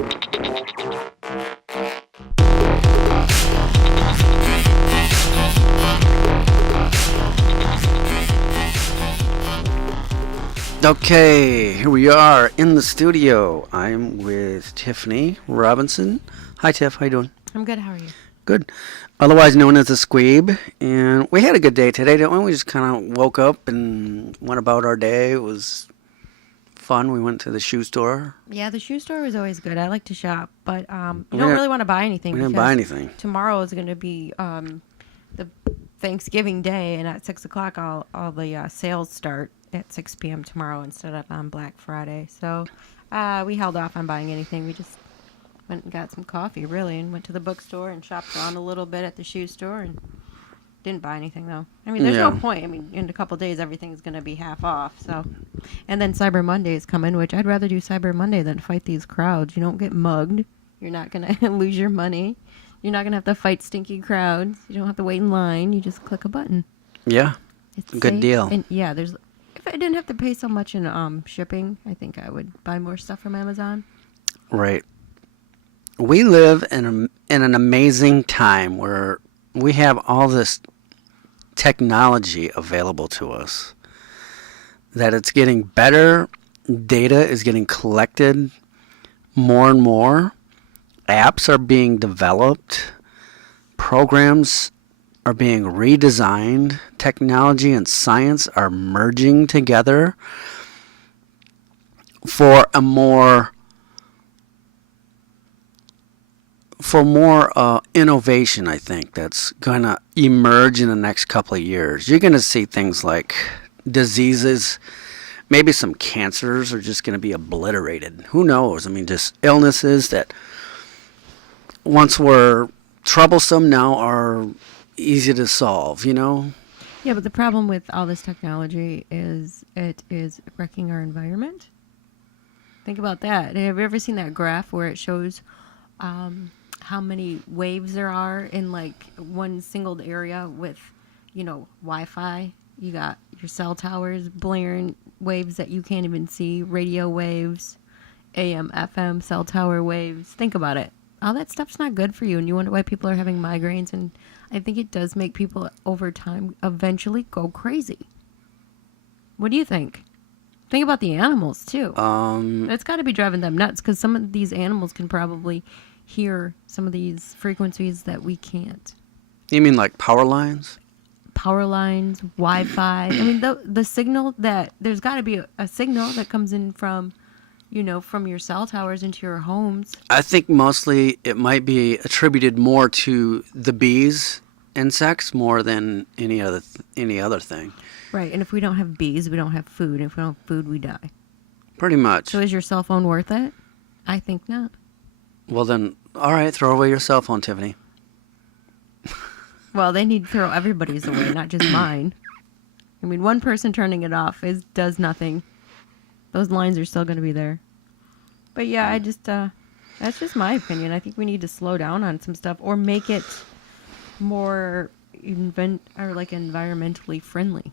Okay, here we are in the studio. I'm with Tiffany Robinson. Hi, Tiff. How you doing? I'm good. How are you? Good. Otherwise known as the Squeeb. And we had a good day today, didn't we? We just kind of woke up and went about our day. It was fun. We went to the shoe store. Yeah, the shoe store is always good. I like to shop, but you We don't didn't- really want to buy anything We didn't because buy anything. tomorrow is going to be the Thanksgiving Day, and at 6 o'clock, all the sales start at 6 p.m. tomorrow instead of on Black Friday. So we held off on buying anything. We just went and got some coffee, really, and went to the bookstore and shopped around a little bit at the shoe store and didn't buy anything, though. I mean, there's no Yeah. point. I mean, in a couple days, everything's going to be half off. So, and then Cyber Monday is coming, which I'd rather do Cyber Monday than fight these crowds. You don't get mugged. You're not going to lose your money. You're not going to have to fight stinky crowds. You don't have to wait in line. You just click a button. Yeah. It's Good safe. deal. And yeah, there's. If I didn't have to pay so much in shipping, I think I would buy more stuff from Amazon. Right. We live in an amazing time where we have all this technology available to us, that it's getting better. Data is getting collected more and more. Apps are being developed. Programs are being redesigned. Technology and science are merging together for a more innovation, I think, that's going to emerge in the next couple of years. You're going to see things like diseases, maybe some cancers are just going to be obliterated. Who knows? I mean, just illnesses that once were troublesome now are easy to solve, you know? Yeah, but the problem with all this technology is it is wrecking our environment. Think about that. Have you ever seen that graph where it shows how many waves there are in like one single area with, Wi-Fi? You got your cell towers blaring waves that you can't even see, radio waves, AM, FM, cell tower waves. Think about it. All that stuff's not good for you, and you wonder why people are having migraines, and I think it does make people over time eventually go crazy. What do you think? Think about the animals too. It's got to be driving them nuts because some of these animals can probably hear some of these frequencies that we can't. You mean like power lines? Power lines, Wi-Fi. I mean, the signal that there's got to be a signal that comes in from, from your cell towers into your homes. I think mostly it might be attributed more to the bees, insects, more than any other thing. Right, and if we don't have bees, we don't have food. If we don't have food, we die. Pretty much. So is your cell phone worth it? I think not. Well then, all right, throw away your cell phone, Tiffany. Well, they need to throw everybody's away, not just mine. I mean, one person turning it off does nothing. Those lines are still going to be there. But yeah, I just that's just my opinion. I think we need to slow down on some stuff or make it more environmentally friendly.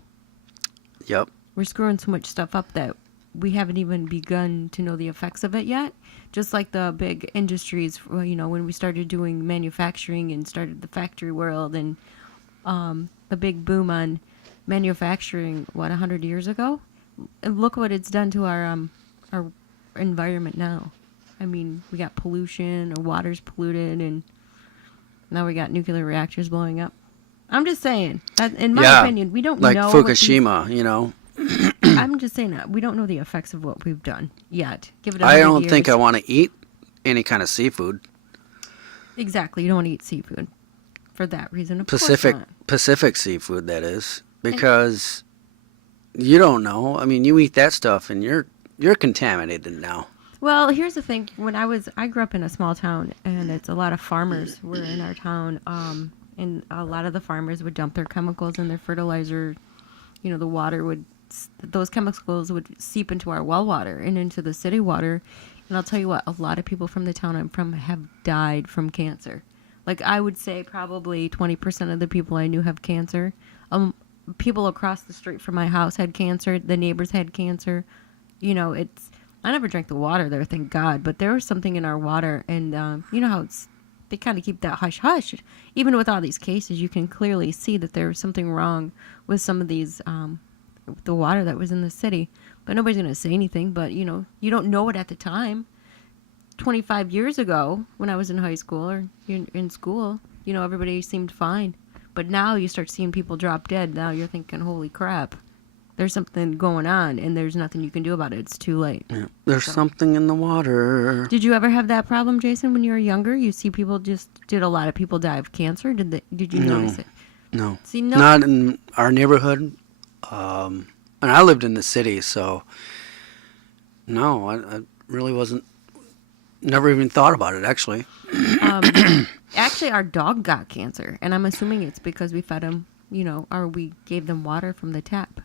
Yep. We're screwing so much stuff up that we haven't even begun to know the effects of it yet. Just like the big industries, when we started doing manufacturing and started the factory world and the big boom on manufacturing, 100 years ago? And look what it's done to our environment now. I mean, we got pollution, our water's polluted, and now we got nuclear reactors blowing up. I'm just saying, that, in my opinion, we don't like know. Like Fukushima, I'm just saying that we don't know the effects of what we've done yet. Give it. I don't years. think I want to eat any kind of seafood. Exactly, you don't want to eat seafood for that reason. Of Pacific course not. Pacific seafood, that is, because you don't know. I mean, you eat that stuff and you're contaminated now. Well, here's the thing. When I grew up in a small town, and it's a lot of farmers were in our town, and a lot of the farmers would dump their chemicals and their fertilizer. The water those chemicals would seep into our well water and into the city water. And I'll tell you what, a lot of people from the town I'm from have died from cancer. Like, I would say probably 20% of the people I knew have cancer. People across the street from my house had cancer. The neighbors had cancer. I never drank the water there, thank God. But there was something in our water, and you know how they kind of keep that hush hush. Even with all these cases, you can clearly see that there was something wrong with some of these the water that was in the city. But nobody's gonna say anything. But you don't know it at the time. 25 years ago, when I was in high school or in school, everybody seemed fine. But now you start seeing people drop dead. Now you're thinking, holy crap. There's something going on, and there's nothing you can do about it. It's too late. Yeah, there's something in the water. Did you ever have that problem, Jason, when you were younger? You see people did a lot of people die of cancer? Did you notice it? No. See, no. Not in our neighborhood. And I lived in the city, so no, I really wasn't, never even thought about it, actually. Actually, our dog got cancer, and I'm assuming it's because we fed him, or we gave them water from the tap.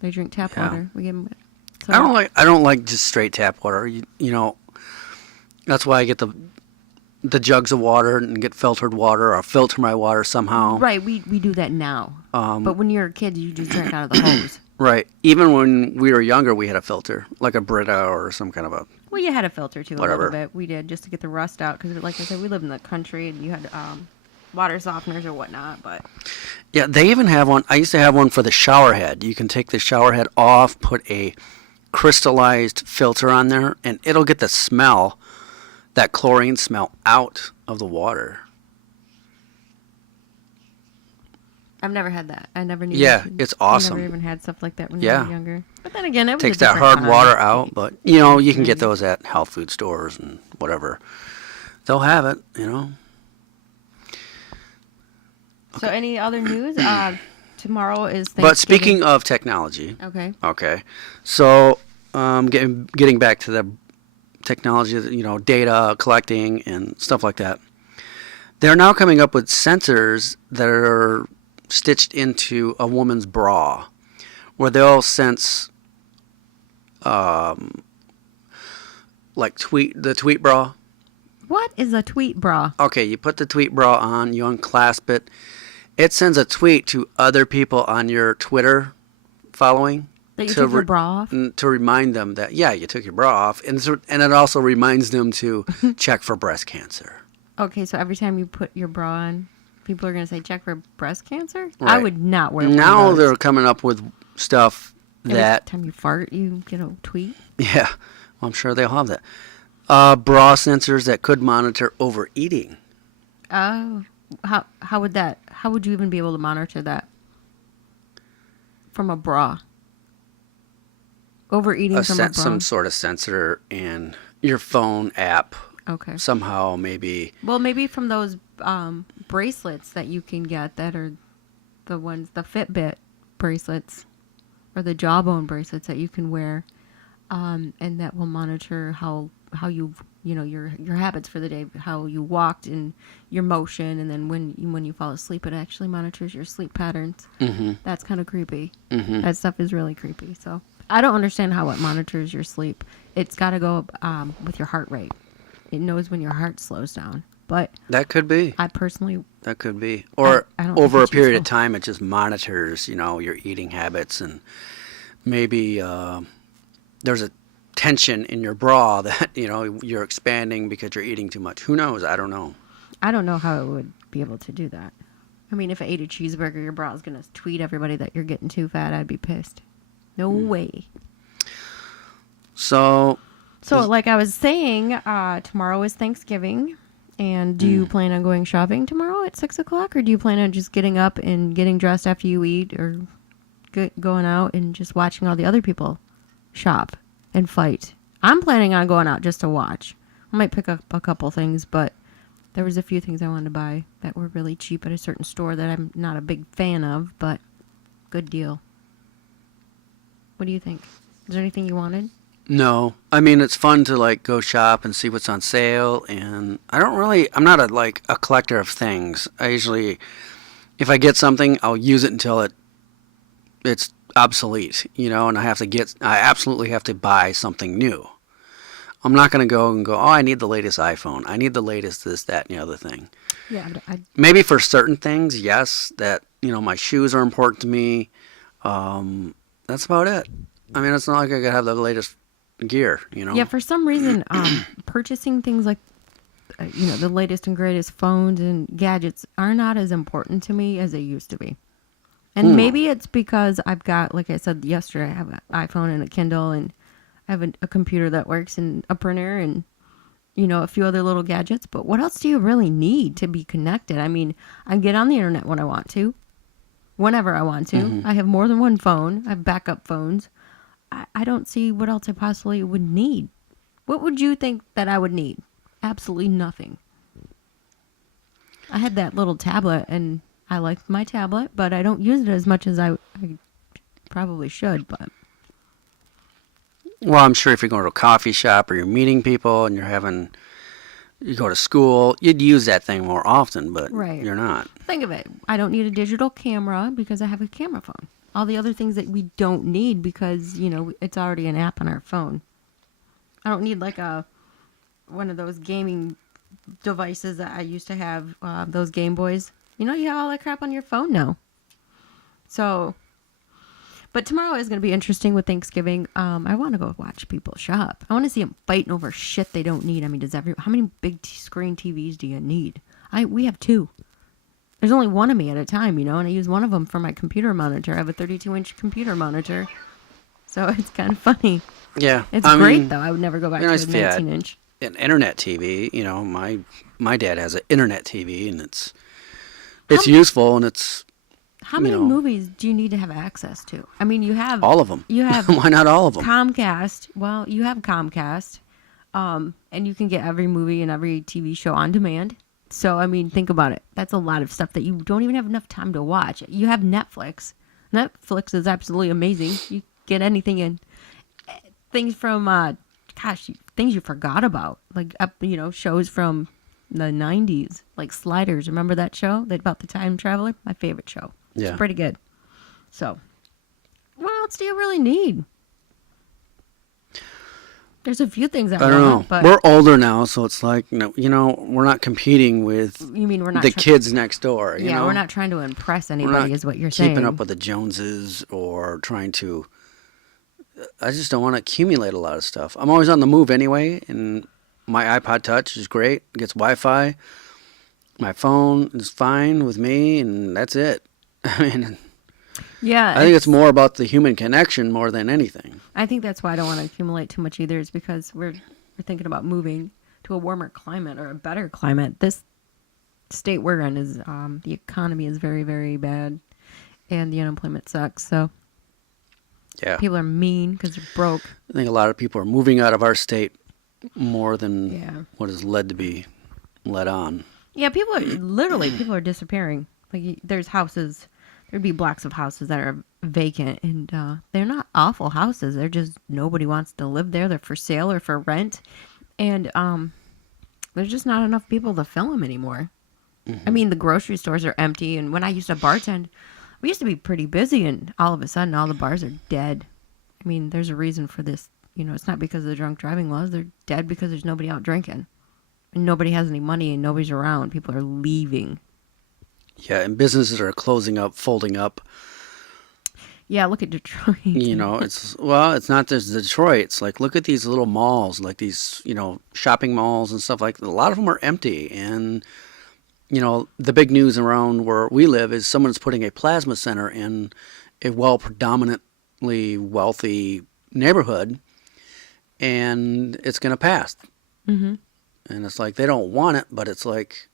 They drink tap water. We gave them. So I don't like just straight tap water. That's why I get the jugs of water and get filtered water, or filter my water somehow. Right, we do that now. But when you're a kid, you just drank out of the hose. Right. Even when we were younger, we had a filter, like a Brita or some kind of a. Well, you had a filter too, Whatever. a little bit. We did, just to get the rust out, because, like I said, we live in the country, and you had water softeners or whatnot. But Yeah, they even have one. I used to have one for the shower head. You can take the shower head off, put a crystallized filter on there, and it'll get the smell, that chlorine smell, out of the water. I've never had that. I never knew. Yeah, it's awesome. I never even had stuff like that when I was younger. But then again, it was Takes a that different hard time. water out, but you can get those at health food stores and whatever. They'll have it, So, any other news? Tomorrow is Thanksgiving. But speaking of technology, Okay. So getting back to the technology, data collecting and stuff like that. They're now coming up with sensors that are stitched into a woman's bra, where they'll sense, like the tweet bra. What is a tweet bra? Okay, you put the tweet bra on, you unclasp it. It sends a tweet to other people on your Twitter following. That you took your bra off? To remind them that, you took your bra off. And it also reminds them to check for breast cancer. Okay, so every time you put your bra on, people are going to say, check for breast cancer? Right. I would not wear one Now of those. they're coming up with stuff that... Every time you fart, you get a tweet? Yeah, well, I'm sure they'll have that. Bra sensors that could monitor overeating. Oh, how would you even be able to monitor that from a bra? Overeating from a bra? Some sort of sensor in your phone app. Okay. Somehow, maybe. Well, maybe from those bracelets that you can get that are the Fitbit bracelets or the Jawbone bracelets that you can wear, and that will monitor how you your habits for the day, how you walked and your motion, and then when you fall asleep, it actually monitors your sleep patterns. Mm-hmm. That's kind of creepy. Mm-hmm. That stuff is really creepy. So I don't understand how it monitors your sleep. It's got to go with your heart rate. It knows when your heart slows down. But that could be. I personally... That could be. Or I don't over a think it's period of useful. time, it just monitors, your eating habits, and maybe there's a tension in your bra that, you're expanding because you're eating too much. Who knows? I don't know. I don't know how it would be able to do that. I mean, if I ate a cheeseburger, your bra is going to tweet everybody that you're getting too fat, I'd be pissed. No way. So, like I was saying, tomorrow is Thanksgiving. And do you plan on going shopping tomorrow at 6 o'clock? Or do you plan on just getting up and getting dressed after you eat? Or going out and just watching all the other people shop and fight? I'm planning on going out just to watch. I might pick up a couple things, but there was a few things I wanted to buy that were really cheap at a certain store that I'm not a big fan of, but good deal. What do you think? Is there anything you wanted? no. I mean, it's fun to, go shop and see what's on sale, and I'm not a collector of things. I usually, if I get something, I'll use it until it's obsolete, and I absolutely have to buy something new. I'm not going to go, oh, I need the latest iPhone. I need the latest this, that, and the other thing. Yeah, Maybe for certain things, yes, that, my shoes are important to me. That's about it. I mean, it's not like I could have the latest gear, you know? Yeah, for some reason, purchasing things like, the latest and greatest phones and gadgets are not as important to me as they used to be. And maybe it's because I've got, like I said yesterday, I have an iPhone and a Kindle, and I have a computer that works, and a printer, and, a few other little gadgets. But what else do you really need to be connected? I mean, I get on the internet when I want to, whenever I want to. Mm-hmm. I have more than one phone. I have backup phones. I don't see what else I possibly would need. What would you think that I would need? Absolutely nothing. I had that little tablet, and I liked my tablet, but I don't use it as much as I probably should. But Well, I'm sure if you're going to a coffee shop or you're meeting people and you go to school, you'd use that thing more often, but Right. you're not. think of it. I don't need a digital camera because I have a camera phone. All the other things that we don't need because, it's already an app on our phone. I don't need like one of those gaming devices that I used to have, those Game Boys. You have all that crap on your phone now. So, but tomorrow is going to be interesting with Thanksgiving. I want to go watch people shop. I want to see them fighting over shit they don't need. I mean, how many big screen TVs do you need? We have two. There's only one of me at a time, and I use one of them for my computer monitor. I have a 32-inch computer monitor. So it's kind of funny. Yeah. It's great, though. I would never go back to a 19-inch. An internet TV, my dad has an internet TV, and it's useful, and it's... How many movies do you need to have access to? I mean, you have... All of them. You have... Why not all of them? Comcast. Well, you have Comcast. And you can get every movie and every TV show on demand. So, I mean, think about it. That's a lot of stuff that you don't even have enough time to watch. You have Netflix. Netflix is absolutely amazing. You get anything in. Things from, things you forgot about. Like, shows from the 90s. Like Sliders. Remember that show? About the time traveler? My favorite show. Yeah. It's pretty good. So, what else do you really need? There's a few things I don't know. but We're older now, so it's like, we're not competing with you mean we're not the kids next door. Yeah, we're not trying to impress anybody, is what you're saying. Keeping up with the Joneses or trying to. I just don't want to accumulate a lot of stuff. I'm always on the move anyway, and my iPod Touch is great. It gets Wi-Fi. My phone is fine with me, and that's it. I mean, yeah, I think it's more about the human connection more than anything. I think that's why I don't want to accumulate too much either, is because we're thinking about moving to a warmer climate or a better climate. This state we're in is the economy is very, very bad, and the unemployment sucks. So Yeah, people are mean because they're broke. I think a lot of people are moving out of our state more than what is led to be led on. Yeah, people are disappearing. Like there's houses. There'd be blocks of houses that are vacant, and they're not awful houses. They're just nobody wants to live there. They're for sale or for rent, and there's just not enough people to fill them anymore. Mm-hmm. I mean, the grocery stores are empty, and when I used to bartend, we used to be pretty busy, and all of a sudden, all the bars are dead. I mean, there's a reason for this. It's not because of the drunk driving laws. They're dead because there's nobody out drinking, and nobody has any money, and nobody's around. People are leaving. Yeah, and businesses are closing up, folding up. Yeah, look at Detroit. It's not just Detroit. It's like, look at these little malls, like these, shopping malls and stuff like that. A lot of them are empty. And, the big news around where we live is someone's putting a plasma center in a predominantly wealthy neighborhood, and it's going to pass. Mm-hmm. And it's like, they don't want it, but it's like,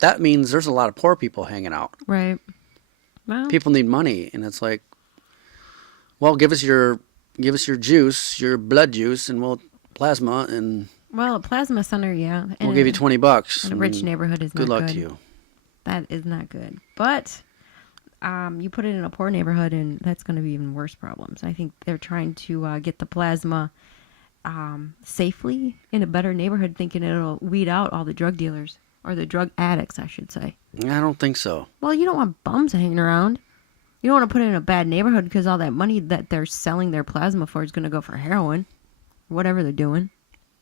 that means there's a lot of poor people hanging out. Right. Well, people need money, and it's like, well, give us your juice, your blood juice, and we'll plasma, and well, a plasma center, yeah, and we'll give you $20. In a rich neighborhood is not good. Good luck to you. That is not good. But you put it in a poor neighborhood, and that's going to be even worse problems. I think they're trying to get the plasma safely in a better neighborhood, thinking it'll weed out all the drug dealers. Or the drug addicts, I should say. I don't think so. Well, you don't want bums hanging around. You don't want to put it in a bad neighborhood because all that money that they're selling their plasma for is going to go for heroin. Whatever they're doing.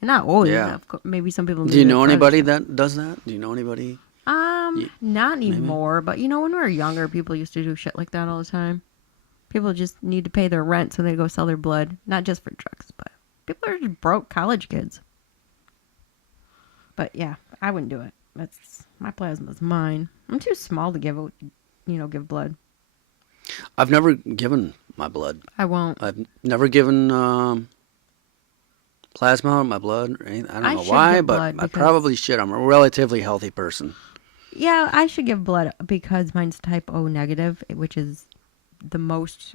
And not always. Yeah. Of course, maybe some people... Do you know anybody that does that? Do you know anybody? Not anymore. Maybe? But, when we were younger, people used to do shit like that all the time. People just need to pay their rent, so they go sell their blood, not just for drugs, but people are just broke college kids. But yeah, I wouldn't do it. That's my plasma's mine. I'm too small to give blood. I've never given my blood. I won't. I've never given plasma, my blood. Or anything. I don't I know should why, give but blood I because- probably should. I'm a relatively healthy person. Yeah, I should give blood because mine's type O negative, which is the most.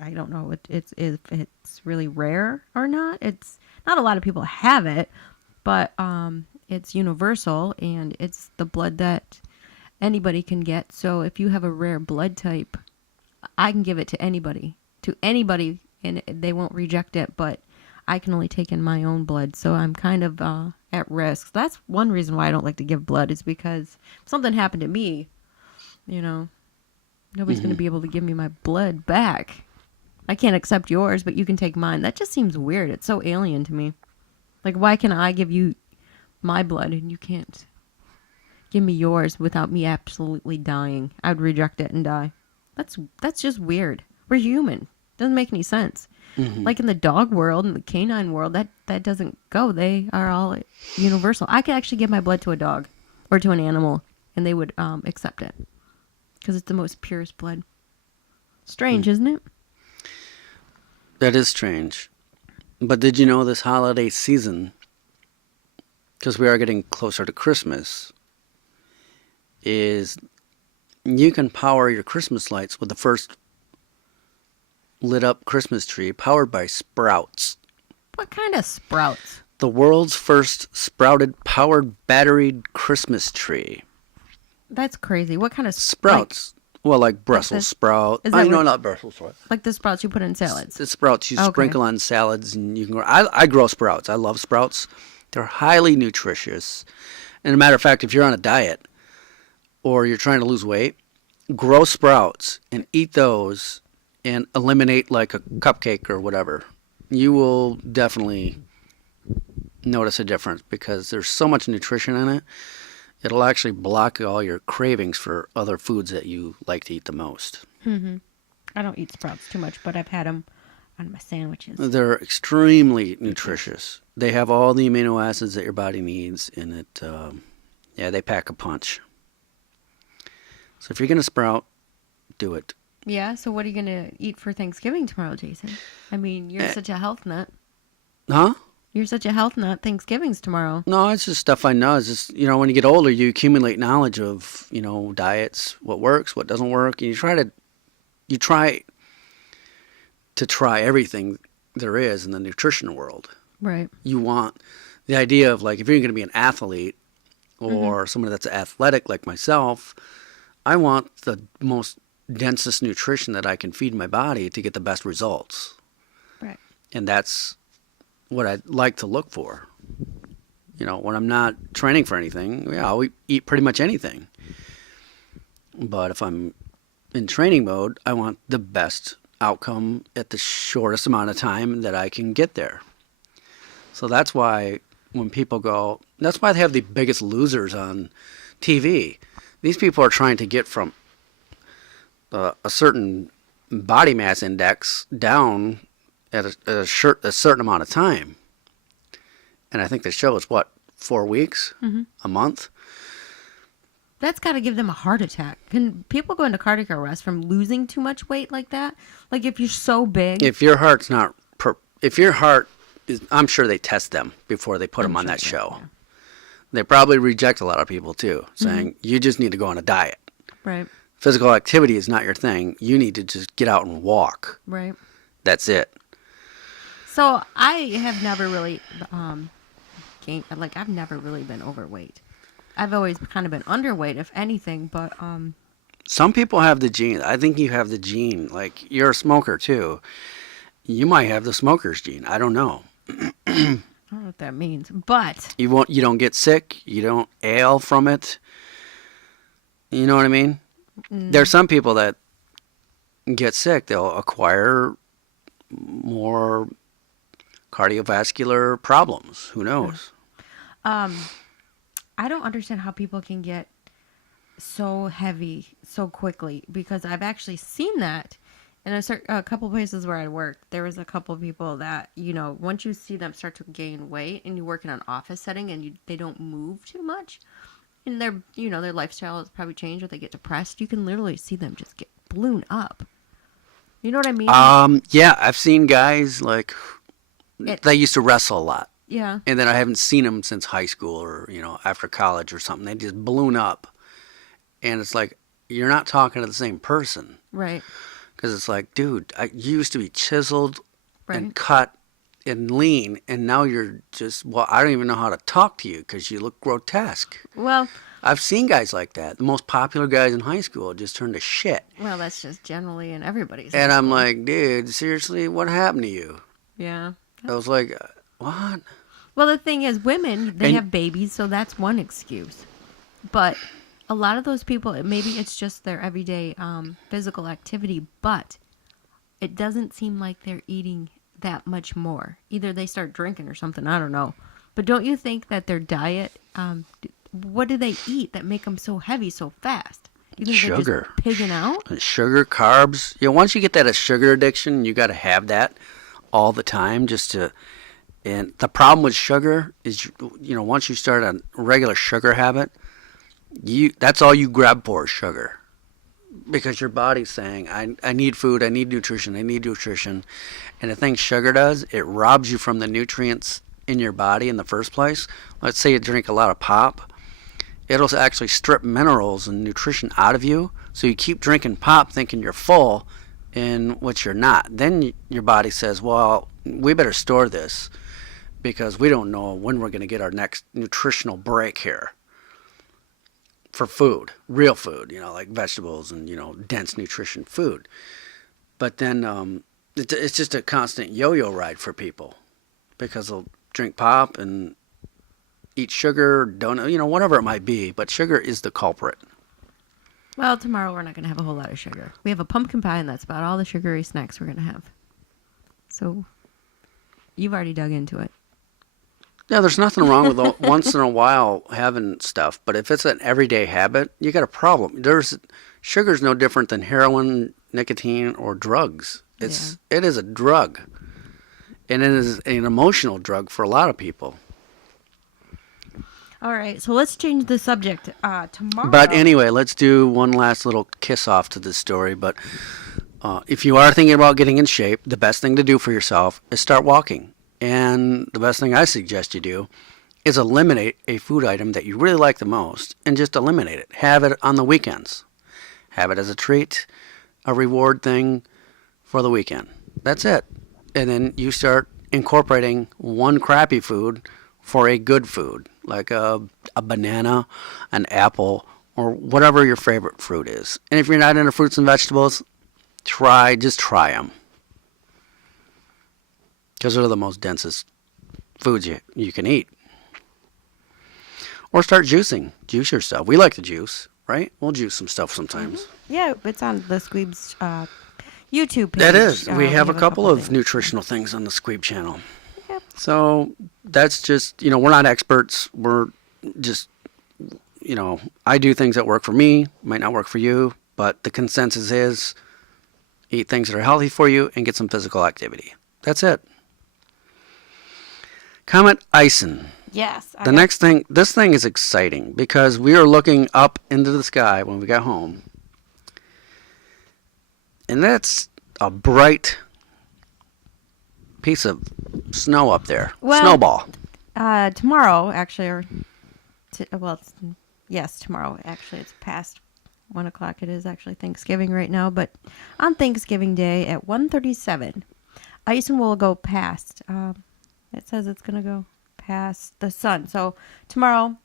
I don't know if it's really rare or not. It's not a lot of people have it, but it's universal and it's the blood that anybody can get. So if you have a rare blood type, I can give it to anybody, and they won't reject it. But I can only take in my own blood, so I'm kind of at risk. That's one reason why I don't like to give blood, is because if something happened to me, nobody's going to be able to give me my blood back. I can't accept yours, but you can take mine. That just seems weird. It's so alien to me. Like, why can I give you my blood and you can't give me yours without me absolutely dying? I'd reject it and die. That's just weird. We're human. Doesn't make any sense. Like in the dog world and the canine world, that doesn't go. They are all universal. I could actually give my blood to a dog or to an animal, and they would accept it because it's the most purest blood. Strange, isn't it? That is strange. But did you know this holiday season, because we are getting closer to Christmas, is you can power your Christmas lights with the first lit up Christmas tree powered by sprouts. What kind of sprouts? The world's first sprouted powered batteried Christmas tree. That's crazy. What kind of Sprouts. Well, like Brussels sprout. is that No, what- not Brussels sprout. Like the sprouts you put in salads? The sprouts you Okay. sprinkle on salads, and you can grow. I grow sprouts. I love sprouts. They're highly nutritious. And a matter of fact, if you're on a diet or you're trying to lose weight, grow sprouts and eat those and eliminate like a cupcake or whatever. You will definitely notice a difference because there's so much nutrition in it. It'll actually block all your cravings for other foods that you like to eat the most. I don't eat sprouts too much, but I've had them on my sandwiches. They're extremely nutritious. They have all the amino acids that your body needs, and they pack a punch. So if you're going to sprout, do it. Yeah, so what are you going to eat for Thanksgiving tomorrow, Jason? I mean, you're such a health nut. Huh? You're such a health nut. Thanksgiving's tomorrow. No, it's just stuff I know. It's just, when you get older, you accumulate knowledge of, diets, what works, what doesn't work, and you try to try everything there is in the nutrition world. Right. You want the idea of, like, if you're going to be an athlete or somebody that's athletic like myself, I want the most densest nutrition that I can feed my body to get the best results. Right. And that's what I like to look for. When I'm not training for anything, I'll eat pretty much anything. But if I'm in training mode, I want the best outcome at the shortest amount of time that I can get there. So that's why when people go, that's why they have the biggest losers on TV. These people are trying to get from a certain body mass index down at a certain amount of time. And I think the show is 4 weeks, a month. That's got to give them a heart attack. Can people go into cardiac arrest from losing too much weight like that? Like if you're so big. If your heart's not, if your heart is, I'm sure they test them before they put them on that show. Yeah. They probably reject a lot of people too, saying you just need to go on a diet. Right. Physical activity is not your thing. You need to just get out and walk. Right. That's it. So I have never really gained, like I've never really been overweight. I've always kind of been underweight, if anything, but Some people have the gene. I think you have the gene. Like, you're a smoker too. You might have the smoker's gene. I don't know. I don't know what that means. But You don't get sick. You don't ail from it. You know what I mean? There's some people that get sick. They'll acquire more cardiovascular problems. Who knows? I don't understand how people can get so heavy so quickly, because I've actually seen that in a couple places where I work. There was a couple of people that, once you see them start to gain weight and you work in an office setting and they don't move too much, and their lifestyle has probably changed, or they get depressed, you can literally see them just get blown up. You know what I mean? Yeah, I've seen guys like It, they used to wrestle a lot, yeah, and then I haven't seen them since high school or after college or something. They just balloon up, and it's like you're not talking to the same person right, because it's like, dude, you used to be chiseled and right. cut and lean, and now you're just I don't even know how to talk to you because you look grotesque. Well, I've seen guys like that. The most popular guys in high school just turned to shit. well, that's just generally in everybody's high And I'm school. like, dude, seriously, what happened to you? Yeah. I was like, what? Well, the thing is, women, they And have babies, so that's one excuse. But a lot of those people, maybe it's just their everyday physical activity, but it doesn't seem like they're eating that much more. Either they start drinking or something, I don't know. But don't you think that their diet, what do they eat that make them so heavy so fast? You think they're sugar. just pigging out? Sugar, carbs. Once you get that a sugar addiction, you got to have that all the time just to. And the problem with sugar is, once you start a regular sugar habit, that's all you grab for is sugar. Because your body's saying, I need food, I need nutrition, I need nutrition. And the thing sugar does, it robs you from the nutrients in your body in the first place. Let's say you drink a lot of pop. It'll actually strip minerals and nutrition out of you. So you keep drinking pop thinking you're full, in which you're not. Then your body says, well, we better store this because we don't know when we're going to get our next nutritional break here for food, real food, like vegetables and, dense nutrition food. But then it's just a constant yo-yo ride for people because they'll drink pop and eat sugar, donut, whatever it might be. But sugar is the culprit. Well, tomorrow we're not going to have a whole lot of sugar. We have a pumpkin pie, and that's about all the sugary snacks we're going to have. So you've already dug into it. Yeah, there's nothing wrong with once in a while having stuff, but if it's an everyday habit, you got a problem. Sugar's no different than heroin, nicotine, or drugs. It is a drug, and it is an emotional drug for a lot of people. All right, so let's change the subject. Tomorrow. But anyway, let's do one last little kiss off to this story. But if you are thinking about getting in shape, the best thing to do for yourself is start walking. And the best thing I suggest you do is eliminate a food item that you really like the most and just eliminate it. Have it on the weekends. Have it as a treat, a reward thing for the weekend. That's it. And then you start incorporating one crappy food for a good food, like a banana, an apple, or whatever your favorite fruit is. And if you're not into fruits and vegetables, just try them. Because they're the most densest foods you can eat. Or start juicing. Juice yourself. We like to juice, right? We'll juice some stuff sometimes. Mm-hmm. Yeah, it's on the Squeeb's YouTube page. That is. We have a couple of things. nutritional things on the Squeeb channel. Yep. So that's just, we're not experts. We're just, I do things that work for me, might not work for you, but the consensus is eat things that are healthy for you and get some physical activity. That's it. Comet Ison. Yes. Next thing, this thing is exciting because we are looking up into the sky when we got home. And that's a bright piece of snow up there. Well, Snowball. Tomorrow, actually, yes, tomorrow. Actually, it's past 1 o'clock. It is actually Thanksgiving right now. But on Thanksgiving Day at 1:37, Ison will go past. It says it's going to go past the sun. So tomorrow,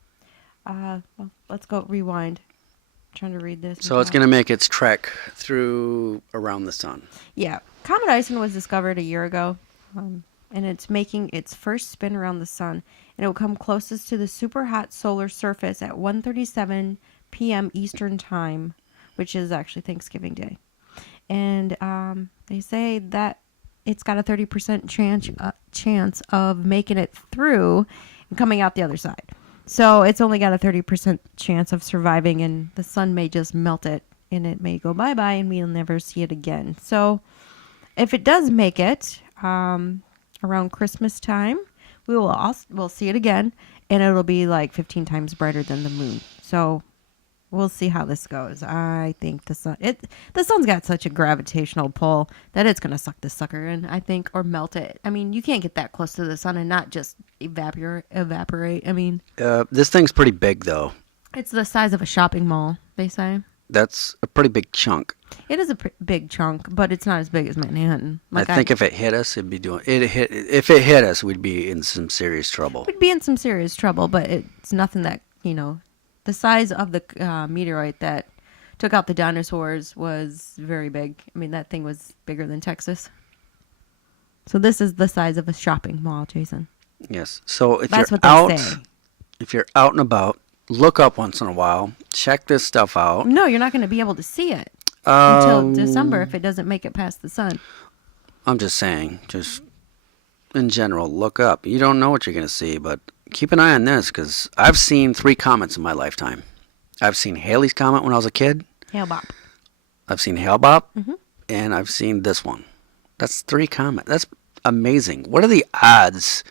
let's go rewind. I'm trying to read this. So it's going to make its trek through around the sun. Yeah. Comet Ison was discovered a year ago, and it's making its first spin around the sun. And it will come closest to the super hot solar surface at 1:37 p.m. Eastern Time, which is actually Thanksgiving Day. And they say that it's got a 30% chance of making it through and coming out the other side. So it's only got a 30% chance of surviving, and the sun may just melt it, and it may go bye-bye, and we'll never see it again. So if it does make it around Christmas time, we'll see it again, and it'll be like 15 times brighter than the moon. So we'll see how this goes. I think the sun's got such a gravitational pull that it's gonna suck this sucker in, I think, or melt it. I mean, you can't get that close to the sun and not just evaporate. I mean, This thing's pretty big, though. it's the size of a shopping mall, they say. That's a pretty big chunk. It is a big chunk, but it's not as big as Manhattan. I think if it hit us, if it hit us, we'd be in some serious trouble. we'd be in some serious trouble, but it's nothing that, the size of the meteorite that took out the dinosaurs was very big. I mean, that thing was bigger than Texas. So this is the size of a shopping mall, Jason. Yes. So if That's you're what they out, say. if you're out and about, look up once in a while. Check this stuff out. No, you're not going to be able to see it until Um, December if it doesn't make it past the sun. I'm just saying, just in general, look up. You don't know what you're going to see, but keep an eye on this because I've seen 3 comets in my lifetime. I've seen Halley's Comet when I was a kid. Hail Bop. I've seen Hale-Bopp, Mhm. and I've seen this one. That's 3 comets. That's amazing. What are the odds?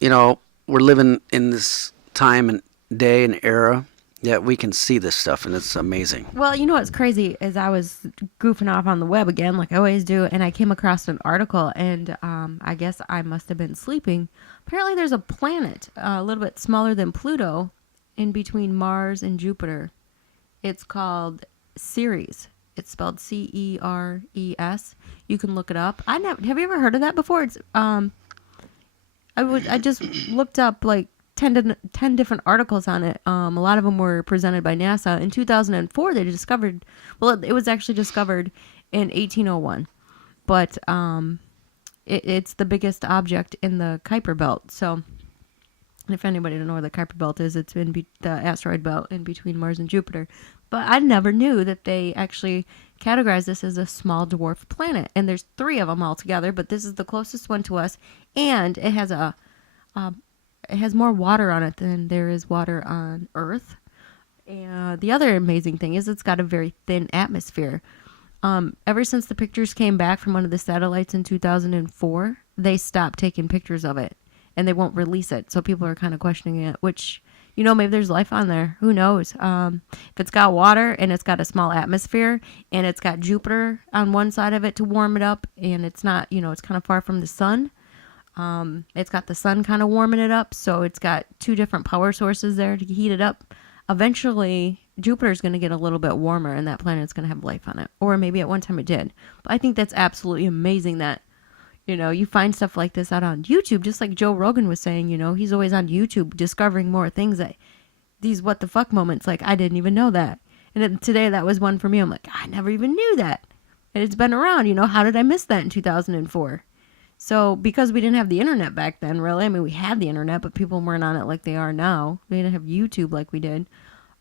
We're living in this time and day and era that we can see this stuff, and it's amazing. Well, you know what's crazy is I was goofing off on the web again, like I always do, and I came across an article, and I guess I must have been sleeping. Apparently, there's a planet a little bit smaller than Pluto in between Mars and Jupiter. It's called Ceres. It's spelled Ceres. You can look it up. Have you ever heard of that before? It's I just looked up like 10 different articles on it. A lot of them were presented by NASA. In 2004, they discovered, well, it was actually discovered in 1801, but it's the biggest object in the Kuiper Belt. So if anybody don't know where the Kuiper Belt is, it's in the asteroid belt in between Mars and Jupiter. But I never knew that they actually categorized this as a small dwarf planet. And there's 3 of them altogether, but this is the closest one to us, and it has it has more water on it than there is water on Earth. And the other amazing thing is it's got a very thin atmosphere. Ever since the pictures came back from one of the satellites in 2004, they stopped taking pictures of it, and they won't release it. So people are kind of questioning it, which, maybe there's life on there. Who knows? If it's got water and it's got a small atmosphere and it's got Jupiter on one side of it to warm it up, and it's not, it's kind of far from the sun. It's got the sun kind of warming it up, so it's got 2 different power sources there to heat it up. Eventually, Jupiter's going to get a little bit warmer, and that planet's going to have life on it. Or maybe at one time it did. But I think that's absolutely amazing that, you find stuff like this out on YouTube, just like Joe Rogan was saying, he's always on YouTube discovering more things, that these what the fuck moments, like, I didn't even know that. And then today that was one for me. I'm like, I never even knew that. And it's been around, how did I miss that in 2004? So because we didn't have the internet back then, really, I mean, we had the internet, but people weren't on it like they are now. We didn't have YouTube like we did.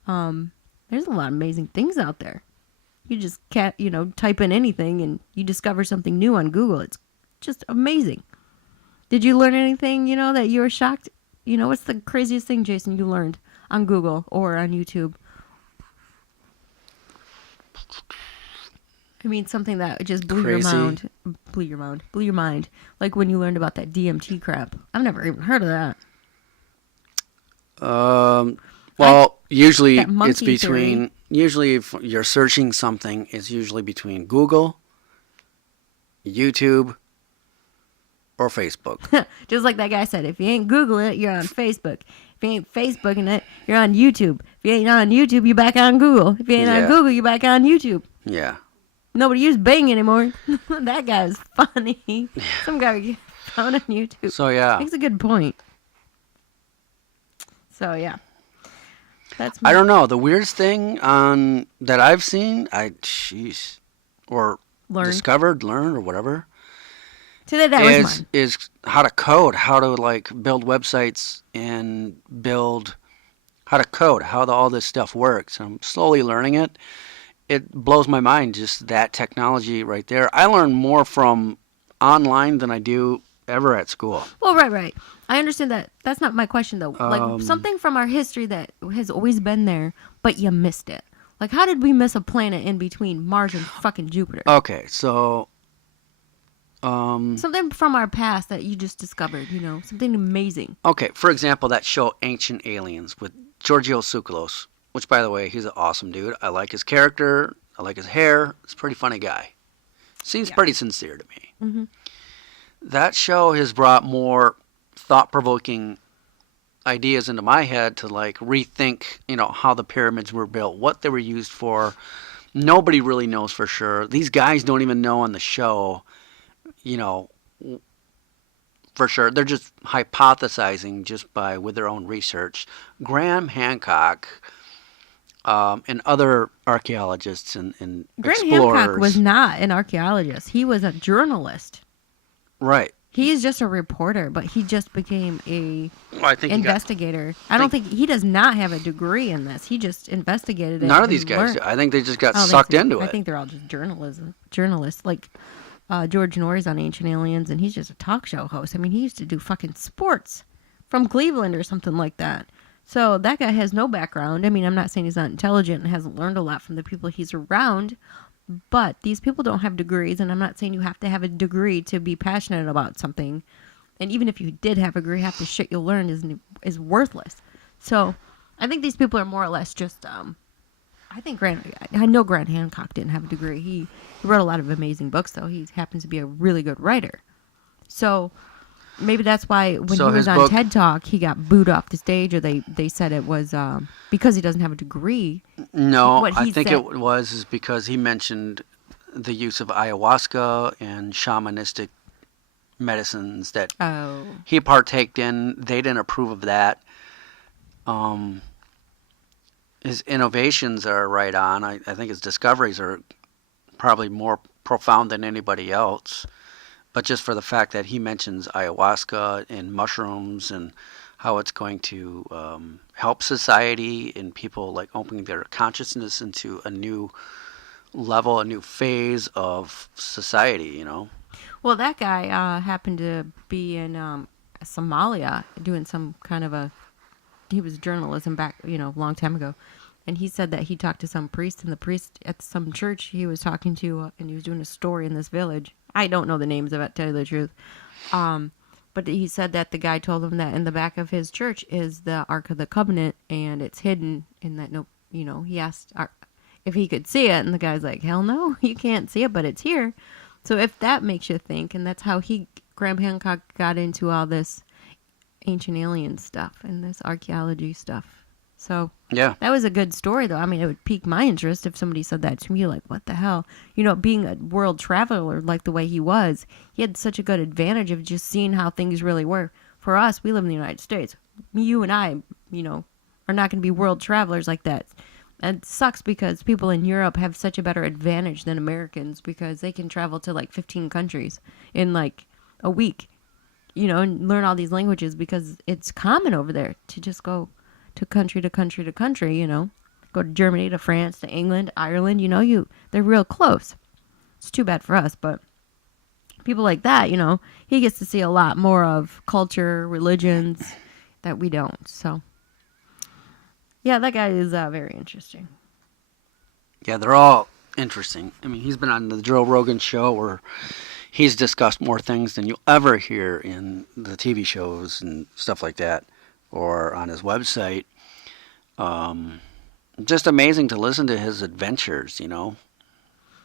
There's a lot of amazing things out there. You just can't, type in anything and you discover something new on Google. It's just amazing. Did you learn anything, that you were shocked? What's the craziest thing, Jason, you learned on Google or on YouTube? I mean, something that just blew your mind. Like when you learned about that DMT crap. I've never even heard of that. Well, usually that monkey it's between. Usually, if you're searching something, it's usually between Google, YouTube, or Facebook. Just like that guy said, if you ain't Googling it, you're on Facebook. If you ain't Facebooking it, you're on YouTube. If you ain't on YouTube, you're back on Google. If you ain't on Google, you're back on YouTube. Yeah. Nobody uses Bing anymore. That guy is funny. Some guy found on YouTube. So yeah, Makes a good point. So yeah, that's. I don't know. The weirdest thing that I've seen, or discovered, learned, or whatever. Today that was mine. Is how to code, how to like build websites and how to code, how all this stuff works. I'm slowly learning it. It blows my mind, just that technology right there. I learn more from online than I do ever at school. Well, right. I understand that. That's not my question, though. Like, something from our history that has always been there, but you missed it. Like, how did we miss a planet in between Mars and fucking Jupiter? Okay, so Something from our past that you just discovered, something amazing. okay, for example, that show Ancient Aliens with Giorgio Tsoukalos, which, by the way, he's an awesome dude. I like his character. I like his hair. He's a pretty funny guy. Seems pretty sincere to me. Mm-hmm. That show has brought more thought-provoking ideas into my head to like rethink, how the pyramids were built, what they were used for. Nobody really knows for sure. These guys don't even know on the show, for sure. They're just hypothesizing just with their own research. Graham Hancock and other archaeologists and Graham explorers. Hancock was not an archaeologist. He was a journalist. Right. He is just a reporter, but he just became a Well, I think investigator. I don't think he does not have a degree in this. He just investigated it. None of these guys do. I think they just got I don't think sucked so. into it. I think they're all just journalists. Like George Norrie's on Ancient Aliens, and he's just a talk show host. I mean, he used to do fucking sports from Cleveland or something like that. So that guy has no background. I mean, I'm not saying he's not intelligent and hasn't learned a lot from the people he's around, but these people don't have degrees, and I'm not saying you have to have a degree to be passionate about something. And even if you did have a degree, half the shit you'll learn is worthless. So I think these people are more or less just. I know Grant Hancock didn't have a degree. He wrote a lot of amazing books, though. He happens to be a really good writer. So maybe that's why when he was on TED Talk, he got booed off the stage, or they said it was because he doesn't have a degree. No, I think it was because he mentioned the use of ayahuasca and shamanistic medicines that he partaked in. They didn't approve of that. His innovations are right on. I think his discoveries are probably more profound than anybody else. But just for the fact that he mentions ayahuasca and mushrooms and how it's going to help society and people like opening their consciousness into a new level, a new phase of society, Well, that guy happened to be in Somalia doing some kind of he was journalism back, a long time ago. And he said that he talked to some priest, and the priest at some church he was talking to, and he was doing a story in this village. I don't know the names of it, to tell you the truth. But he said that the guy told him that in the back of his church is the Ark of the Covenant, and it's hidden, and that he asked if he could see it, and the guy's like, hell no, you can't see it, but it's here. So if that makes you think, and that's how Graham Hancock got into all this ancient alien stuff and this archaeology stuff. So yeah, that was a good story, though. I mean, it would pique my interest if somebody said that to me, like, what the hell? Being a world traveler like the way he was, he had such a good advantage of just seeing how things really were. For us, we live in the United States. You and I, are not going to be world travelers like that. And it sucks because people in Europe have such a better advantage than Americans because they can travel to like 15 countries in like a week, and learn all these languages because it's common over there to just go to country to country to country, go to Germany, to France, to England, Ireland, they're real close. It's too bad for us, but people like that, he gets to see a lot more of culture, religions that we don't. So, yeah, that guy is very interesting. Yeah, they're all interesting. I mean, he's been on the Joe Rogan show where he's discussed more things than you'll ever hear in the TV shows and stuff like that, or on his website. Just amazing to listen to his adventures,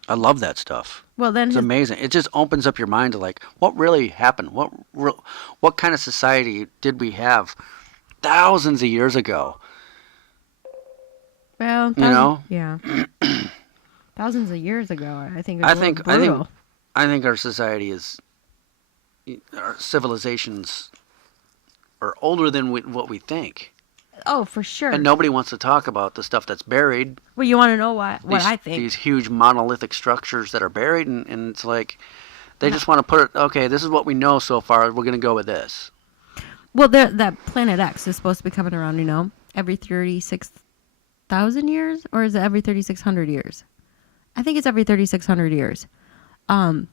I love that stuff. Well, then it's amazing. It just opens up your mind to like, what really happened? What kind of society did we have thousands of years ago? Well, yeah, thousands of years ago. I think our society our civilizations are older than what we think. Oh, for sure. And nobody wants to talk about the stuff that's buried. Well, you want to know what I think? These huge monolithic structures that are buried, and it's like they just want to put it, okay, this is what we know so far, we're going to go with this. Well, that Planet X is supposed to be coming around, every 36,000 years? Or is it every 3,600 years? I think it's every 3,600 years. Well,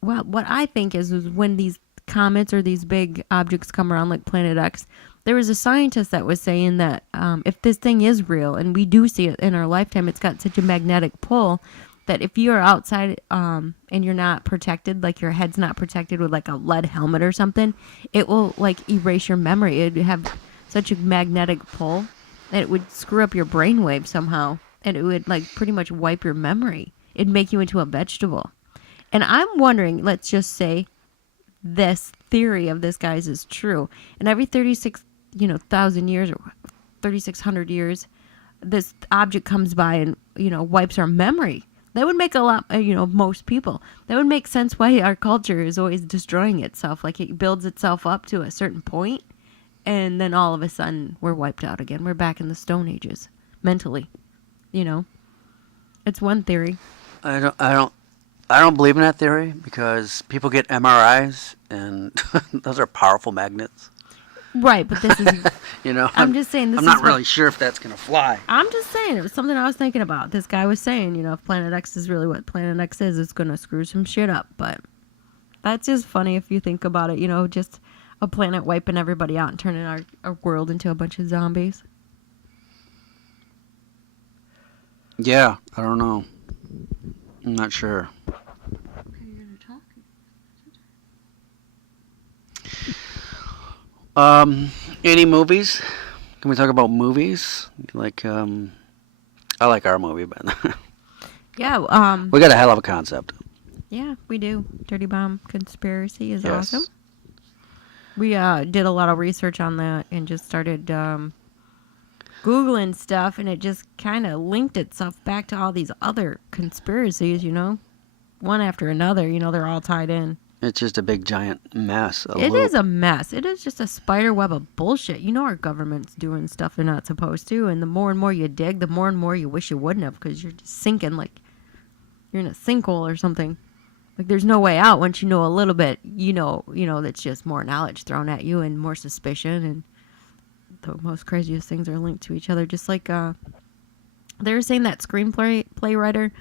what I think is when these comets or these big objects come around like Planet X, there was a scientist that was saying that if this thing is real and we do see it in our lifetime, it's got such a magnetic pull that if you're outside and you're not protected, like your head's not protected with like a lead helmet or something, it will like erase your memory. It'd have such a magnetic pull that it would screw up your brainwave somehow, and it would like pretty much wipe your memory. It'd make you into a vegetable. And I'm wondering, let's just say this theory of this guy's is true, and every 36,000 years or 3,600 years, this object comes by and wipes our memory. That would make a lot, most people. That would make sense why our culture is always destroying itself. Like it builds itself up to a certain point, and then all of a sudden we're wiped out again. We're back in the Stone Ages, mentally. It's one theory. I don't believe in that theory because people get MRIs and those are powerful magnets. Right, but this is... I'm just saying this I'm not really sure if that's going to fly. I'm just saying, it was something I was thinking about. This guy was saying, if Planet X is really what Planet X is, it's going to screw some shit up. But that's just funny if you think about it, just a planet wiping everybody out and turning our world into a bunch of zombies. Yeah, I don't know. I'm not sure. Any movies? Can we talk about movies? Like, I like our movie, but yeah. We got a hell of a concept. Yeah, we do. Dirty Bomb Conspiracy is Yes. awesome. We did a lot of research on that and just started Googling stuff, and it just kind of linked itself back to all these other conspiracies, one after another. They're all tied in. It's just a big giant mess. It is a mess. It is just a spider web of bullshit. Our government's doing stuff they're not supposed to, and the more and more you dig, the more and more you wish you wouldn't have, because you're just sinking like you're in a sinkhole or something. Like there's no way out once you know a little bit. That's just more knowledge thrown at you and more suspicion, and the most craziest things are linked to each other. Just like they were saying that screenplay writer,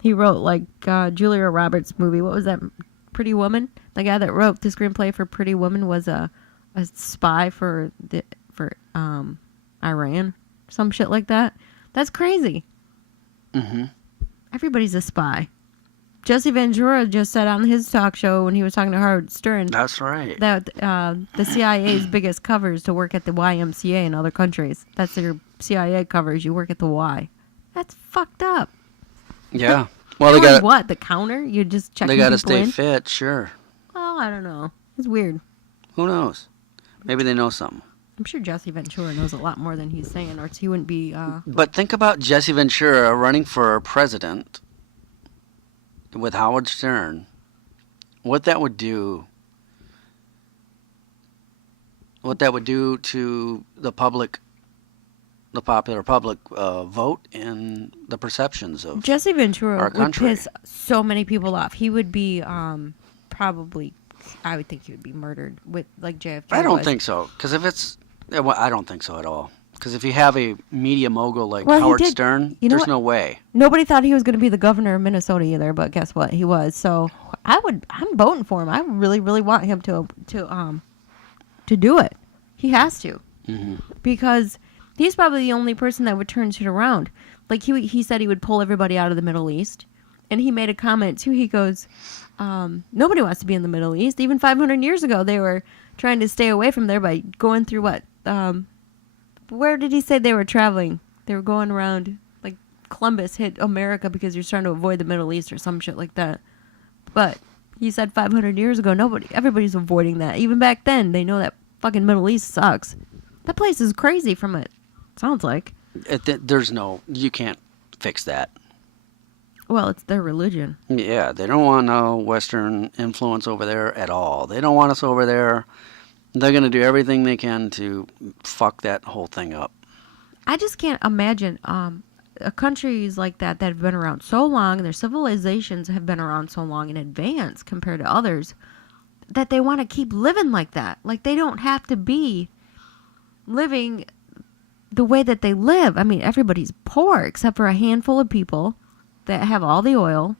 he wrote like Julia Roberts' movie. What was that? Pretty Woman. The guy that wrote the screenplay for Pretty Woman was a spy for Iran, some shit like that. That's crazy. Mm-hmm. Everybody's a spy. Jesse Ventura just said on his talk show when he was talking to Howard Stern. That's right. That the CIA's biggest cover is to work at the YMCA in other countries. That's their CIA covers. You work at the Y. That's fucked up. Yeah. Well, they got what? The counter? You just check. They got to people stay in? fit, sure. Oh, I don't know. It's weird. Who knows? Maybe they know something. I'm sure Jesse Ventura knows a lot more than he's saying, or he wouldn't be. But think about Jesse Ventura running for president with Howard Stern. What that would do. What that would do to the public. The popular public vote and the perceptions of Jesse Ventura our would country. piss so many people off. He would be probably, I would think he would be murdered with like JFK. I don't was. think so, because if it's, well, I don't think so at all. Because if you have a media mogul like Well, he Howard did- Stern, you know there's what? no way. Nobody thought he was going to be the governor of Minnesota either, but guess what? He was. So I'm voting for him. I really, really want him to do it. He has to, because he's probably the only person that would turn shit around. Like he said he would pull everybody out of the Middle East, and he made a comment too. He goes, nobody wants to be in the Middle East. Even 500 years ago, they were trying to stay away from there by going through what? Where did he say they were traveling? They were going around, like Columbus hit America because you're trying to avoid the Middle East or some shit like that. But he said 500 years ago, everybody's avoiding that. Even back then, they know that fucking Middle East sucks. That place is crazy from it. Sounds like. You can't fix that. Well, it's their religion. Yeah, they don't want no Western influence over there at all. They don't want us over there. They're going to do everything they can to fuck that whole thing up. I just can't imagine countries like that have been around so long, and their civilizations have been around so long in advance compared to others, that they want to keep living like that. Like, they don't have to be living the way that they live. I mean, everybody's poor except for a handful of people that have all the oil,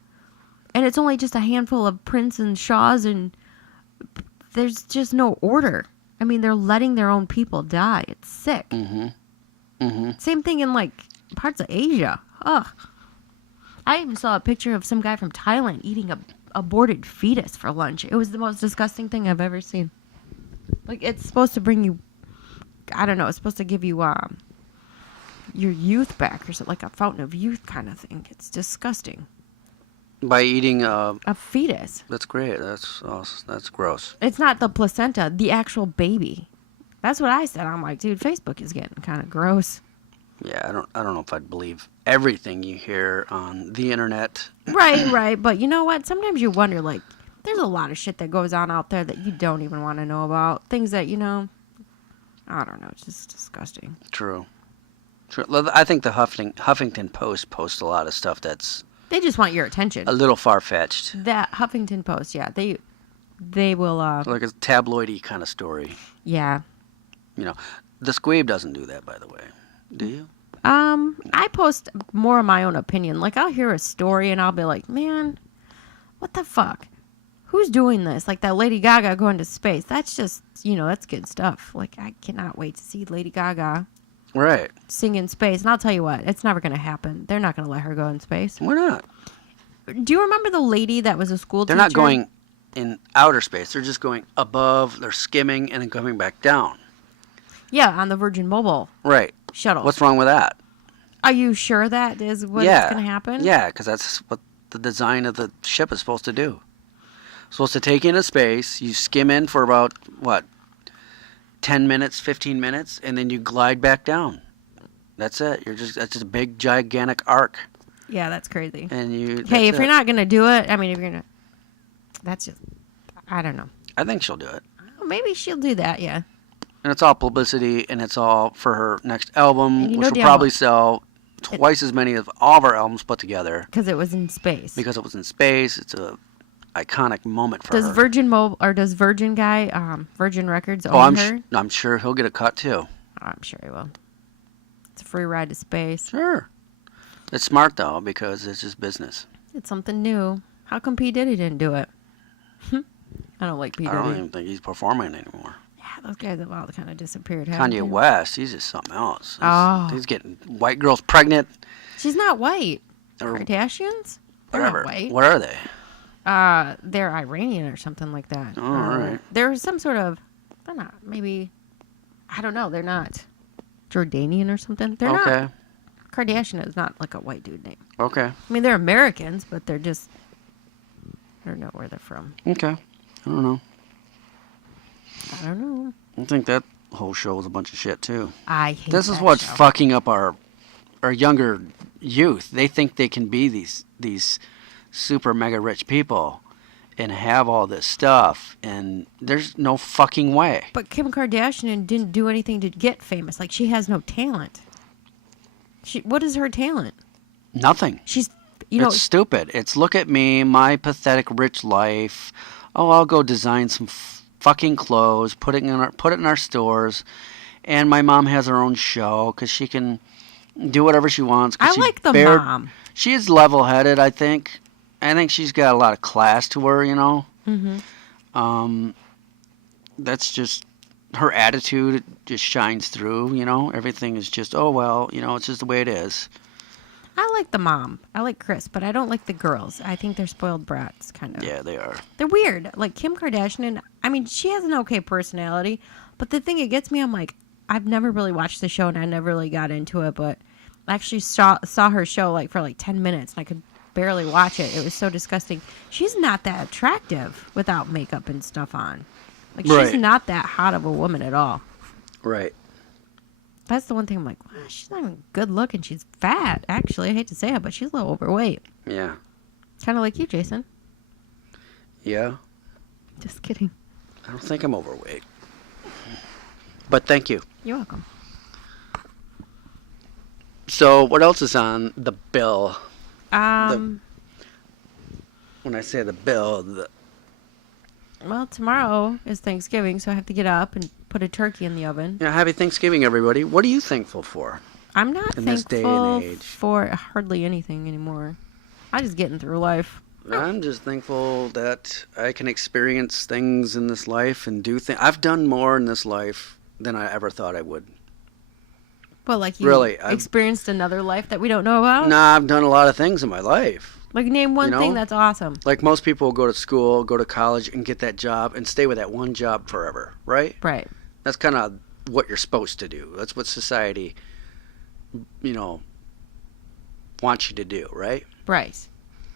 and it's only just a handful of princes and shahs and there's just no order. I mean, they're letting their own people die. It's sick. Same thing in like parts of Asia. Ugh. I even saw a picture of some guy from Thailand eating a aborted fetus for lunch. It was the most disgusting thing I've ever seen. Like, it's supposed to bring you, I don't know, it's supposed to give you your youth back or something, like a fountain of youth kind of thing. It's disgusting. By eating A fetus. That's great. That's gross. It's not the placenta, the actual baby. That's what I said. I'm like, dude, Facebook is getting kind of gross. Yeah, I don't know if I'd believe everything you hear on the internet. Right. But you know what? Sometimes you wonder, like, there's a lot of shit that goes on out there that you don't even want to know about. Things that, you know, I don't know. It's just disgusting. True. I think the Huffington Post posts a lot of stuff that's They just want your attention. a little far-fetched. That Huffington Post, yeah. They will, Like a tabloidy kind of story. yeah. You know, the Squeeb doesn't do that, by the way. Do you? I post more of my own opinion. Like, I'll hear a story and I'll be like, man, what the fuck? Who's doing this? Like that Lady Gaga going to space. That's just, you know, that's good stuff. Like, I cannot wait to see Lady Gaga Right. sing in space. And I'll tell you what, it's never going to happen. They're not going to let her go in space. Why not? Do you remember the lady that was a school They're teacher? not going in outer space. They're just going above. They're skimming and then coming back down. Yeah, on the Virgin Mobile Right. shuttle. What's wrong with that? Are you sure that is what's Yeah. going to happen? Yeah, because that's what the design of the ship is supposed to do. Supposed to take you into space. You skim in for about, 10 minutes, 15 minutes, and then you glide back down. That's it. That's just a big, gigantic arc. Yeah, that's crazy. And Hey, if you're not going to do it, I mean, if you're going to, that's just, I don't know. I think she'll do it. Maybe she'll do that, yeah. And it's all publicity, and it's all for her next album, And you which know will damn probably well- sell twice as many of all of our albums put together. Because it was in space. Because it was in space. It's a iconic moment for Does her. does Virgin guy, Virgin Records own her? I'm sure he'll get a cut too. I'm sure he will. It's a free ride to space. Sure. It's smart though because it's just business. It's something new. How come P. Diddy didn't do it? I don't like P. I Diddy. don't even think he's performing anymore. Yeah, those guys have all kind of disappeared. haven't Kanye they? West, he's just something else. Oh. He's getting white girls pregnant. She's not white. Or Kardashians? They're whatever. not white. What are they? They're Iranian or something like that. Oh, all right. They're some sort of, they're not, maybe, I don't know, they're not Jordanian or something. They're Okay. not, Kardashian is not like a white dude name. Okay. I mean, they're Americans, but they're just, I don't know where they're from. Okay. I don't know. I don't know. I think that whole show was a bunch of shit too. I hate This is that what's show. fucking up our younger youth. They think they can be these super mega rich people and have all this stuff, and there's no fucking way. But Kim Kardashian didn't do anything to get famous. Like, she has no talent. What is her talent? Nothing. She's, you know, It's stupid. It's look at me, my pathetic rich life. Oh, I'll go design some fucking clothes, put it in our stores, and my mom has her own show because she can do whatever she wants. I like the mom. She is level-headed, I think. I think she's got a lot of class to her, you know. Mm-hmm. That's just her attitude. It just shines through, you know. Everything is just, oh well, you know, it's just the way it is. I like the mom. I like Chris, but I don't like the girls. I think they're spoiled brats, kind of. Yeah, they are. They're weird. Like Kim Kardashian, I mean, she has an okay personality, but the thing it gets me, I'm like, I've never really watched the show and I never really got into it, but I actually saw her show like for like 10 minutes and I could barely watch it. It was so disgusting. She's not that attractive without makeup and stuff on. Like, Right. she's not that hot of a woman at all. Right. That's the one thing I'm like, wow, she's not even good looking. She's fat, actually. I hate to say it, but she's a little overweight. Yeah. Kind of like you, Jason. Yeah. Just kidding. I don't think I'm overweight. But thank you. You're welcome. So, what else is on the bill? Um, When I say the bill, well, tomorrow is Thanksgiving, so I have to get up and put a turkey in the oven. happy Thanksgiving, everybody. What are you thankful for? I'm not In this day and thankful age. for hardly anything anymore. I'm just getting through life. I'm just thankful that I can experience things in this life and do things. I've done more in this life than I ever thought I would. Well, like you Really, experienced another life that we don't know about? I've done a lot of things in my life. Like, name one thing that's awesome. Like most people go to school, go to college, and get that job and stay with that one job forever, right? Right. That's kind of what you're supposed to do. That's what society, you know, wants you to do, right? Right.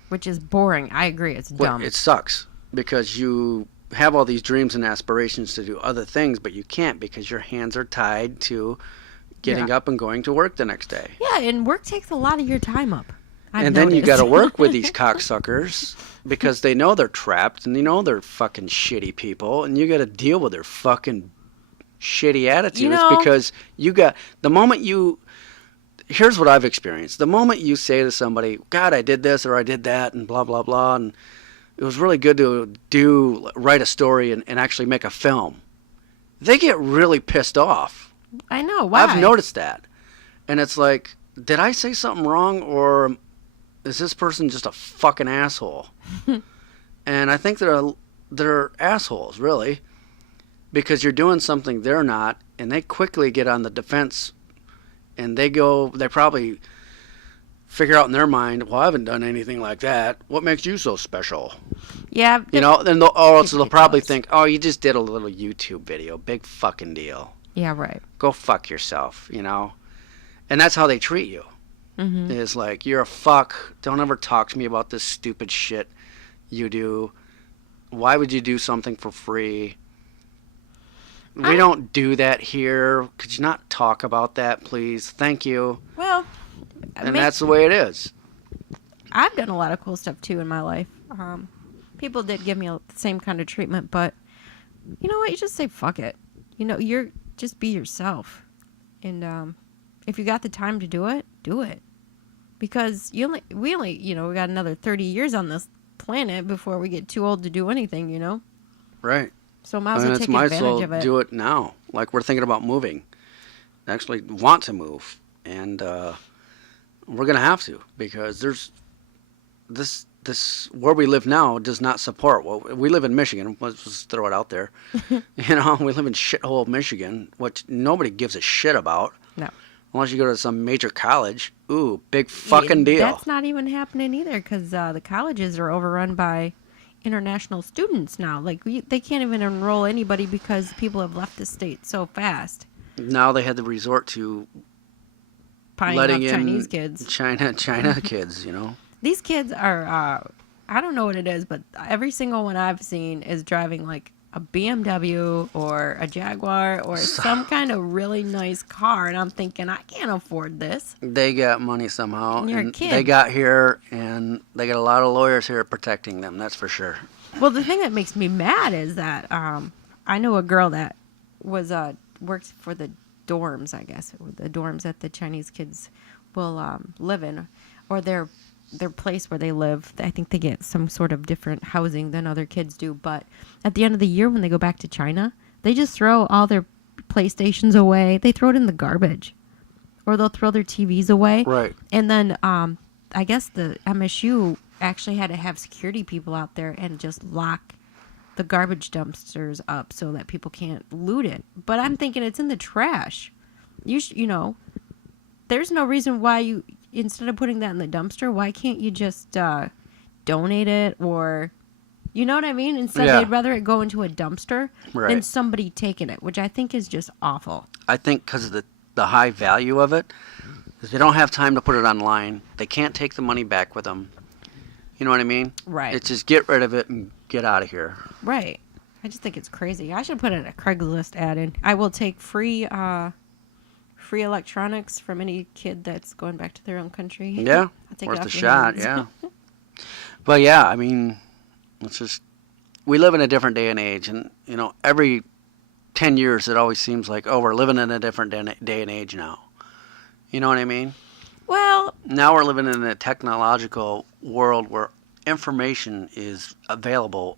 Which is boring. I agree. It's dumb. It sucks because you have all these dreams and aspirations to do other things, but you can't because your hands are tied to getting up and going to work the next day. Yeah, and work takes a lot of your time up. And then you got to work with these cocksuckers because they know they're trapped and they know they're fucking shitty people, and you got to deal with their fucking shitty attitudes because you got the moment you. Here's what I've experienced. The moment you say to somebody, God, I did this or I did that and blah, blah, blah, and it was really good to write a story and actually make a film, they get really pissed off. I know. Why? I've noticed that. And it's like, did I say something wrong or is this person just a fucking asshole? And I think they're assholes, really, because you're doing something they're not, and they quickly get on the defense. And they probably figure out in their mind, well, I haven't done anything like that. What makes you so special? Yeah. Then they'll probably think, oh, you just did a little YouTube video. Big fucking deal. Yeah, right. Go fuck yourself, And that's how they treat you. Mm-hmm. It's like, you're a fuck. Don't ever talk to me about this stupid shit you do. Why would you do something for free? We don't do that here. Could you not talk about that, please? Thank you. Well, and that's the way it is. I've done a lot of cool stuff, too, in my life. People did give me the same kind of treatment, but you know what? You just say, fuck it. Just be yourself. And if you got the time to do it, do it. Because we only, we got another 30 years on this planet before we get too old to do anything, Right. So might as well take advantage of it. Do it now. Like we're thinking about moving. Actually want to move. And we're going to have to because there's this where we live now does not support. Well, we live in Michigan. Let's just throw it out there. We live in shithole Michigan, which nobody gives a shit about. No. Unless you go to some major college. Ooh, big fucking deal. That's not even happening either because the colleges are overrun by international students now. Like they can't even enroll anybody because people have left the state so fast. Now they had to resort to letting in Chinese kids. China kids, These kids are I don't know what it is, but every single one I've seen is driving like a BMW or a Jaguar or some kind of really nice car, and I'm thinking I can't afford this. They got money somehow. And you're a kid. They got here, and they got a lot of lawyers here protecting them. That's for sure. Well, the thing that makes me mad is that I know a girl that was works for the dorms, I guess, the dorms that the Chinese kids will live in, or their place where they live. I think they get some sort of different housing than other kids do. But at the end of the year, when they go back to China, they just throw all their PlayStations away. They throw it in the garbage, or they'll throw their TVs away. Right. And then I guess the MSU actually had to have security people out there and just lock the garbage dumpsters up so that people can't loot it. But I'm thinking it's in the trash. There's no reason why you, instead of putting that in the dumpster, why can't you just donate it or, you know what I mean? Instead, they'd rather it go into a dumpster than somebody taking it, which I think is just awful. I think because of the high value of it, because they don't have time to put it online. They can't take the money back with them. You know what I mean? Right. It's just get rid of it and get out of here. Right. I just think it's crazy. I should put in a Craigslist ad in. I will take free electronics from any kid that's going back to their own country. Yeah. I'll take worth it a off your shot, hands. yeah. But yeah, I mean, we live in a different day and age, and every 10 years it always seems like, oh, we're living in a different day and age now. You know what I mean? Well, now we're living in a technological world where information is available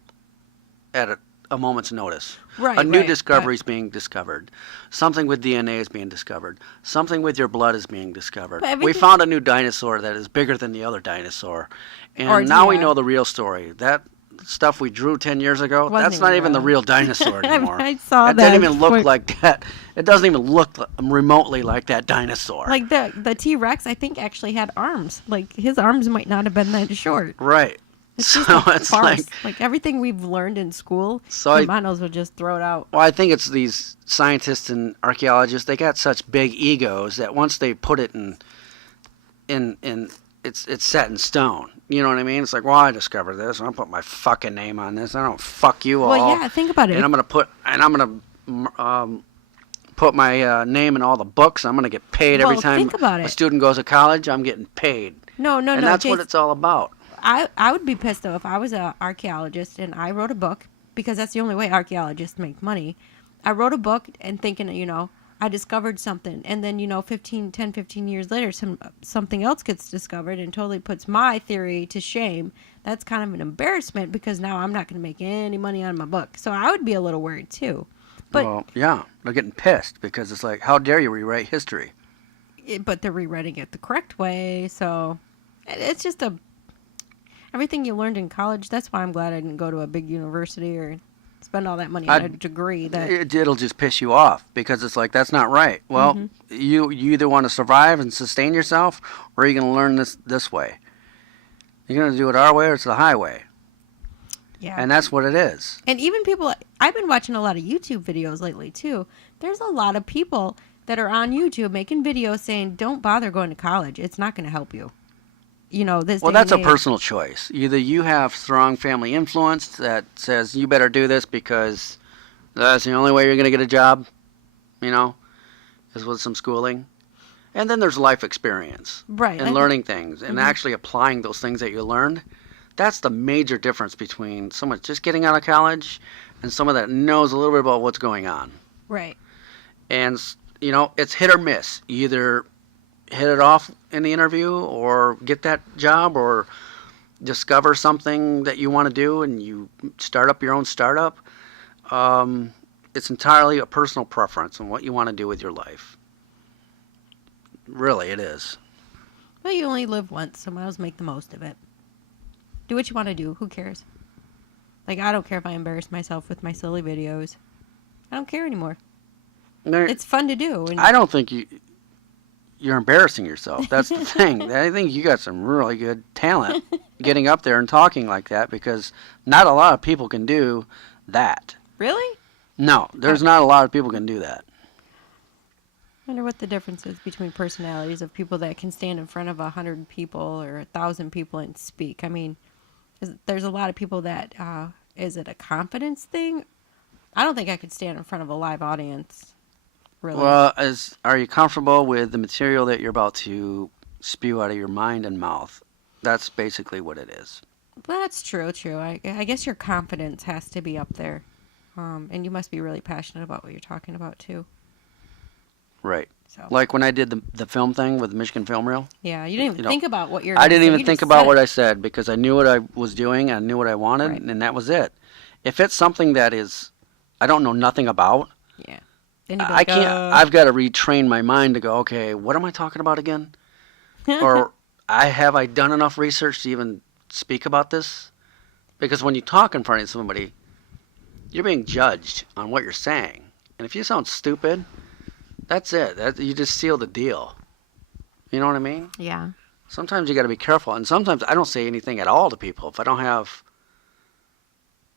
at a moment's notice. Right, A new right, discovery is being discovered. Something with DNA is being discovered. Something with your blood is being discovered. But We everything, found a new dinosaur that is bigger than the other dinosaur. or And now we yeah, know the real story. That stuff we drew 10 years ago, wasn't that's not even the real. real dinosaur anymore. I saw It that. didn't even look like that. It doesn't even look remotely like that dinosaur. Like the T Rex, I think actually had arms. Like his arms might not have been that short. Right. It's So just a it's farce. Like everything we've learned in school, So we might as well just throw it out. well, I think it's these scientists and archaeologists. They got such big egos that once they put it in it's set in stone. You know what I mean? It's like, well, I discovered this. I'm gonna put my fucking name on this. I don't fuck you all. Well, yeah, think about it. And I'm gonna put my name in all the books. I'm gonna get paid every Well, time think about a it. student goes to college. I'm getting paid, No, no, and no. that's what Jason, it's all about. I would be pissed though if I was an archaeologist and I wrote a book, because that's the only way archaeologists make money. I wrote a book and thinking, I discovered something, and then 15 years later something else gets discovered and totally puts my theory to shame. That's kind of an embarrassment, because now I'm not going to make any money on my book. So I would be a little worried too. But Well, yeah, they're getting pissed because it's like, how dare you rewrite history? but they're rewriting it the correct way. So it's just everything you learned in college. That's why I'm glad I didn't go to a big university or spend all that money on a degree. It'll just piss you off because it's like, that's not right. Well, you either want to survive and sustain yourself, or you're going to learn this way. You're going to do it our way or it's the highway. Yeah. And that's what it is. And even people, I've been watching a lot of YouTube videos lately too. There's a lot of people that are on YouTube making videos saying, don't bother going to college. It's not going to help you. This Well, day that's and a age. personal choice. Either you have strong family influence that says you better do this because that's the only way you're going to get a job, is with some schooling. And then there's life experience. Right. And learning things and actually applying those things that you learned. That's the major difference between someone just getting out of college and someone that knows a little bit about what's going on. Right. And, it's hit or miss. You either hit it off in the interview or get that job or discover something that you want to do and you start up your own startup. It's entirely a personal preference on what you want to do with your life. Really, it is. Well, you only live once, so might as well make the most of it. Do what you want to do. Who cares? Like, I don't care if I embarrass myself with my silly videos. I don't care anymore. It's fun to do. And I don't think you're embarrassing yourself. That's the thing. I think you got some really good talent getting up there and talking like that, because not a lot of people can do that. Really? No, there's not a lot of people can do that. I wonder what the difference is between personalities of people that can stand in front of 100 people or 1,000 people and speak. I mean, there's a lot of people that, is it a confidence thing? I don't think I could stand in front of a live audience. Really. Well, are you comfortable with the material that you're about to spew out of your mind and mouth? That's basically what it is. Well, that's true. I guess your confidence has to be up there. And you must be really passionate about what you're talking about, too. Right. So. Like when I did the film thing with the Michigan Film Reel. Yeah, you didn't even think about what you're I didn't say. even You think just about said what it. I said because I knew what I was doing. I knew what I wanted, Right. and that was it. If it's something that I don't know nothing about, Yeah. Then you'd be I like, can't. I've got to retrain my mind to go, okay, what am I talking about again? Or have I done enough research to even speak about this? Because when you talk in front of somebody, you're being judged on what you're saying. And if you sound stupid, that's it. You just seal the deal. You know what I mean? Yeah. Sometimes you got to be careful. And sometimes I don't say anything at all to people. If I don't have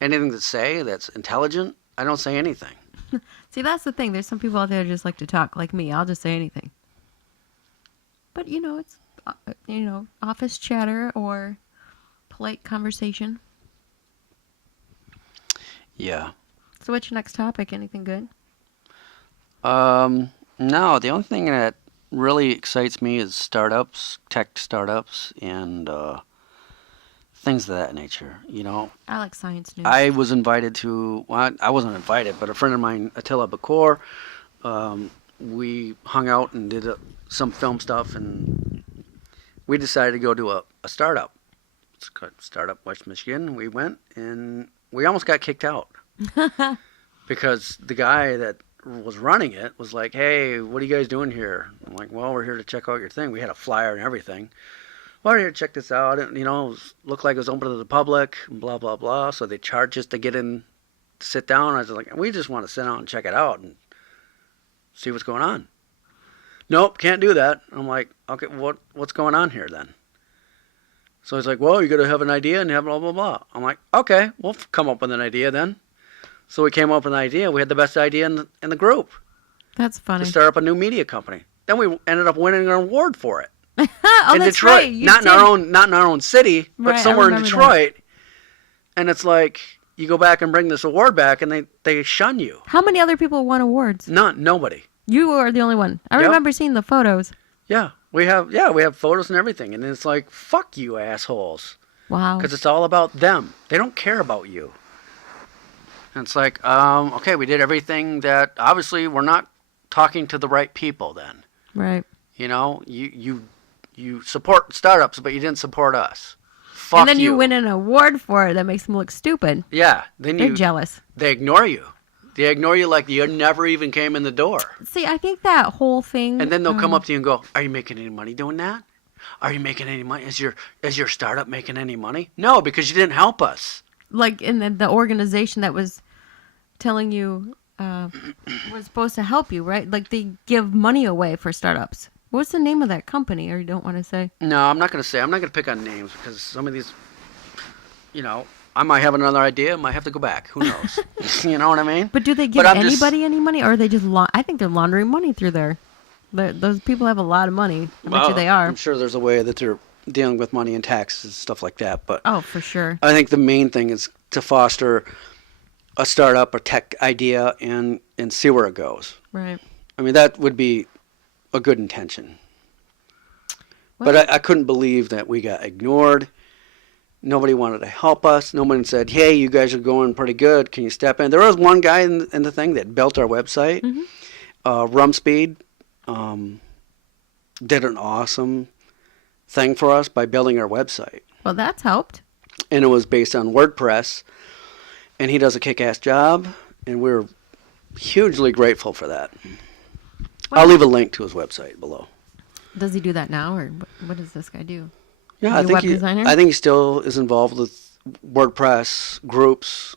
anything to say that's intelligent, I don't say anything. See, that's the thing. There's some people out there who just like to talk, like me. I'll just say anything. But, it's, office chatter or polite conversation. Yeah. So what's your next topic? Anything good? No, the only thing that really excites me is startups, tech startups, and things of that nature. I like science news. I was invited to, well, I wasn't invited, but a friend of mine, Attila Bakor, we hung out and did some film stuff, and we decided to go to a startup. It's called Startup West Michigan. We went, and we almost got kicked out. because the guy that was running it was like, "Hey, what are you guys doing here?" I'm like, "Well, we're here to check out your thing. We had a flyer and everything. Well, we're here to check this out. And, it looked like it was open to the public, and blah blah blah. So they charge us to get in, to sit down. I was like, we just want to sit down and check it out and see what's going on. Nope, can't do that. I'm like, okay, what's going on here then? So he's like, well, you got to have an idea and have blah blah blah. I'm like, okay, we'll come up with an idea then. So we came up with an idea. We had the best idea in the group That's funny. to start up a new media company. Then we ended up winning an award for it Oh, in that's Detroit, right. You not did. in our own city, but Right, I somewhere in remember Detroit. And it's like you go back and bring this award back, and they shun you. How many other people won awards? Nobody. You were the only one. I Yep. remember seeing the photos. Yeah, we have photos and everything, and it's like, fuck you assholes, Wow. because it's all about them. They don't care about you. And it's like, okay, we did everything that obviously we're not talking to the right people. Then, Right. you support startups, but you didn't support us. Fuck And then you you win an award for it. That makes them look stupid. Yeah, then They're jealous. they ignore you. They ignore you like you never even came in the door. See, I think that whole thing. And then they'll come up to you and go, "Are you making any money doing that? Are you making any money? Is your startup making any money?" No, because you didn't help us. Like in the organization that was telling you was supposed to help you, right? Like they give money away for startups. What's the name of that company? Or you don't want to say? No, I'm not going to say. I'm not going to pick on names because some of these, I might have another idea. I might have to go back. Who knows? You know what I mean? But do they give But I'm just- anybody any money, or are they just? I think they're laundering money through there. Those people have a lot of money. I bet you they are. I'm sure there's a way that they're dealing with money and taxes and stuff like that. But Oh, for sure. I think the main thing is to foster a startup or tech idea and see where it goes. Right. I mean, that would be a good intention. Well, But I couldn't believe that we got ignored. Nobody wanted to help us. No one said, hey, you guys are going pretty good. Can you step in? There was one guy in the thing that built our website. Mhm. Rumspeed did an awesome thing for us by building our website. well, that's helped. And it was based on WordPress. And he does a kick-ass job. And we're hugely grateful for that. Well- I'll leave a link to his website below. Does he do that now, or what does this guy do? Yeah, Is I he a think web designer? I think he still is involved with WordPress groups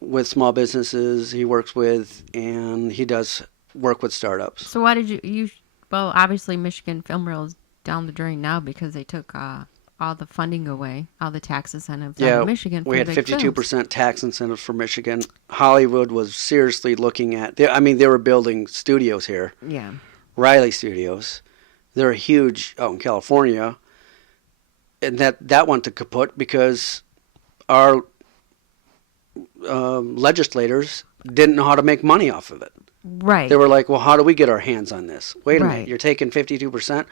with small businesses he works with, and he does work with startups. So why did you? Well, obviously Michigan Film Reel is down the drain now because they took all the funding away, all the tax incentives out Yeah, of Michigan. For we had big films. 52% tax incentives for Michigan. Hollywood was seriously looking at. They were building studios here, Yeah. Riley Studios. They're huge out in California, and that went to kaput because our legislators didn't know how to make money off of it. Right. They were like, well, how do we get our hands on this? Wait a Right. minute, you're taking 52%?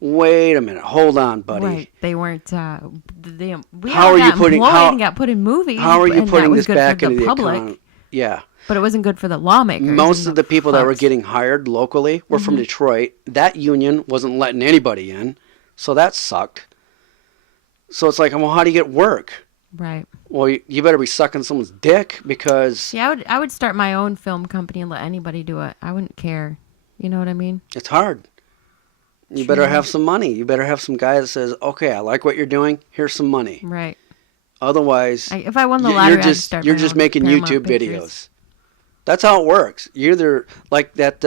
Wait a minute, hold on, buddy. Right. They weren't. We How are you putting- how- and got put in movies? How are you and putting that was this good back for into the public, economy? Yeah. but it wasn't good for the lawmakers. Most and of the people that were fucks. getting hired locally were from Detroit. That union wasn't letting anybody in, so that sucked. So it's like, well, how do you get work? Right. Well, you better be sucking someone's dick because See, I would start my own film company and let anybody do it. I wouldn't care. You know what I mean? it's hard. You True. better have some money. You better have some guy that says, okay, I like what you're doing. Here's some money. Right. Otherwise, If I won the you're lottery, I'd just start you're my just own making Paramount YouTube Pictures. videos. That's how it works. You're either like that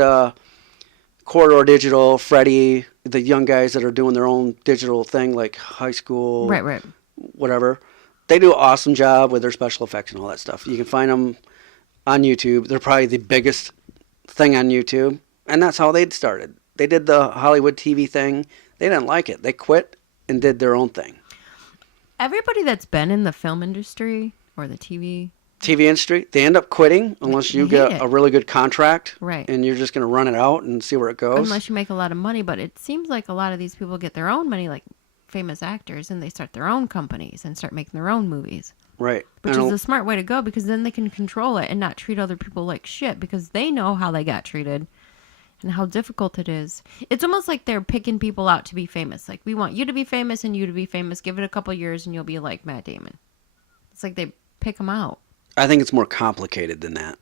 Corridor Digital, Freddie, the young guys that are doing their own digital thing, like high school, Right. Right. whatever. They do an awesome job with their special effects and all that stuff. You can find them on YouTube. They're probably the biggest thing on YouTube, and that's how they started. They did the Hollywood TV thing. They didn't like it. They quit and did their own thing. Everybody that's been in the film industry or the TV, TV industry, they end up quitting unless you They hate get it. a really good contract, Right. and you're just going to run it out and see where it goes. unless you make a lot of money. But it seems like a lot of these people get their own money, like famous actors, and they start their own companies and start making their own movies, Right. which And is a smart way to go because then they can control it and not treat other people like shit because they know how they got treated and how difficult it is. It's almost like they're picking people out to be famous. Like, we want you to be famous and you to be famous. Give it a couple years and you'll be like Matt Damon. It's like they pick them out. I think it's more complicated than that.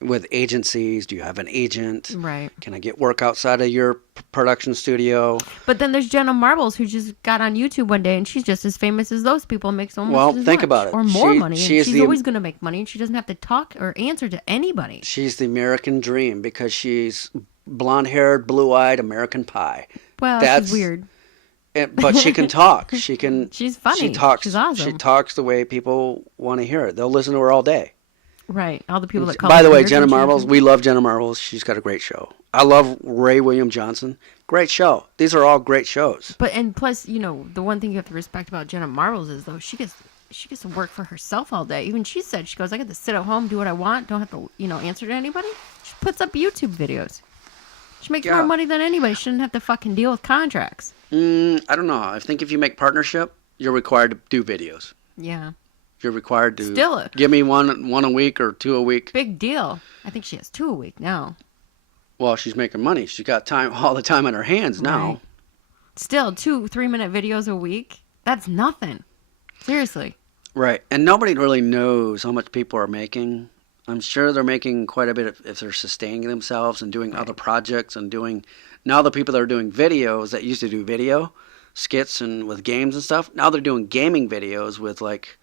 With agencies, do you have an agent? Right. Can I get work outside of your production studio? But then there's Jenna Marbles, who just got on YouTube one day, and she's just as famous as those people, makes almost Well, as think much about it. or more money, She and is she's the- always going to make money, and she doesn't have to talk or answer to anybody. She's the American dream because she's blonde-haired, blue-eyed American pie. Well, That's she's weird. But she can talk. She can. She's funny. She talks. She's awesome. She talks the way people want to hear it. They'll listen to her all day. Right. All the people that call By her the way, weird Jenna when she Marbles, answers. we love Jenna Marbles. She's got a great show. I love Ray William Johnson. Great show. These are all great shows. But and plus, you know, the one thing you have to respect about Jenna Marbles is though she gets to work for herself all day. Even she said, she goes, I get to sit at home, do what I want, don't have to, you know, answer to anybody. She puts up YouTube videos. She makes more money than anybody. She shouldn't have to fucking deal with contracts. I don't know. I think if you make partnership, you're required to do videos. Yeah. You're required to Still give me one a week or 2 a week. Big deal. I think she has 2 a week now. Well, she's making money. She's got time, all the time on her hands now. Right. Still 2 3-minute videos a week. That's nothing. Seriously. Right. And nobody really knows how much people are making. I'm sure they're making quite a bit if they're sustaining themselves and doing other projects and doing. Now the people that are doing videos that used to do video skits and with games and stuff, now they're doing gaming videos with like,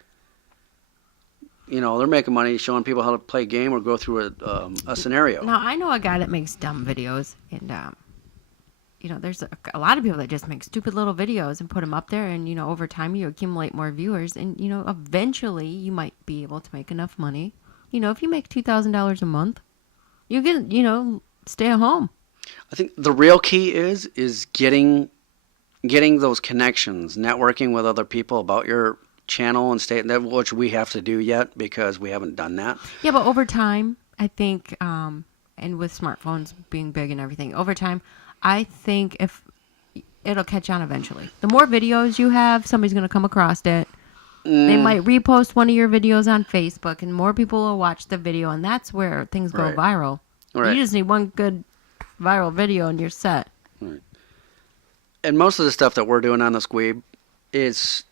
you know, they're making money showing people how to play a game or go through a scenario. Now, I know a guy that makes dumb videos, and, you know, there's a lot of people that just make stupid little videos and put them up there, and, you know, over time you accumulate more viewers, and, you know, eventually you might be able to make enough money. You know, if you make $2,000 a month, you can, you know, stay at home. I think the real key is getting those connections, networking with other people about your channel and state, which we have to do yet because we haven't done that. Yeah, but over time, I think, and with smartphones being big and everything, over time, I think if it'll catch on eventually. The more videos you have, somebody's going to come across it. They might repost one of your videos on Facebook, and more people will watch the video, and that's where things go Right. viral. Right. You just need one good viral video, and you're set. Right. And most of the stuff that we're doing on the Squeeb is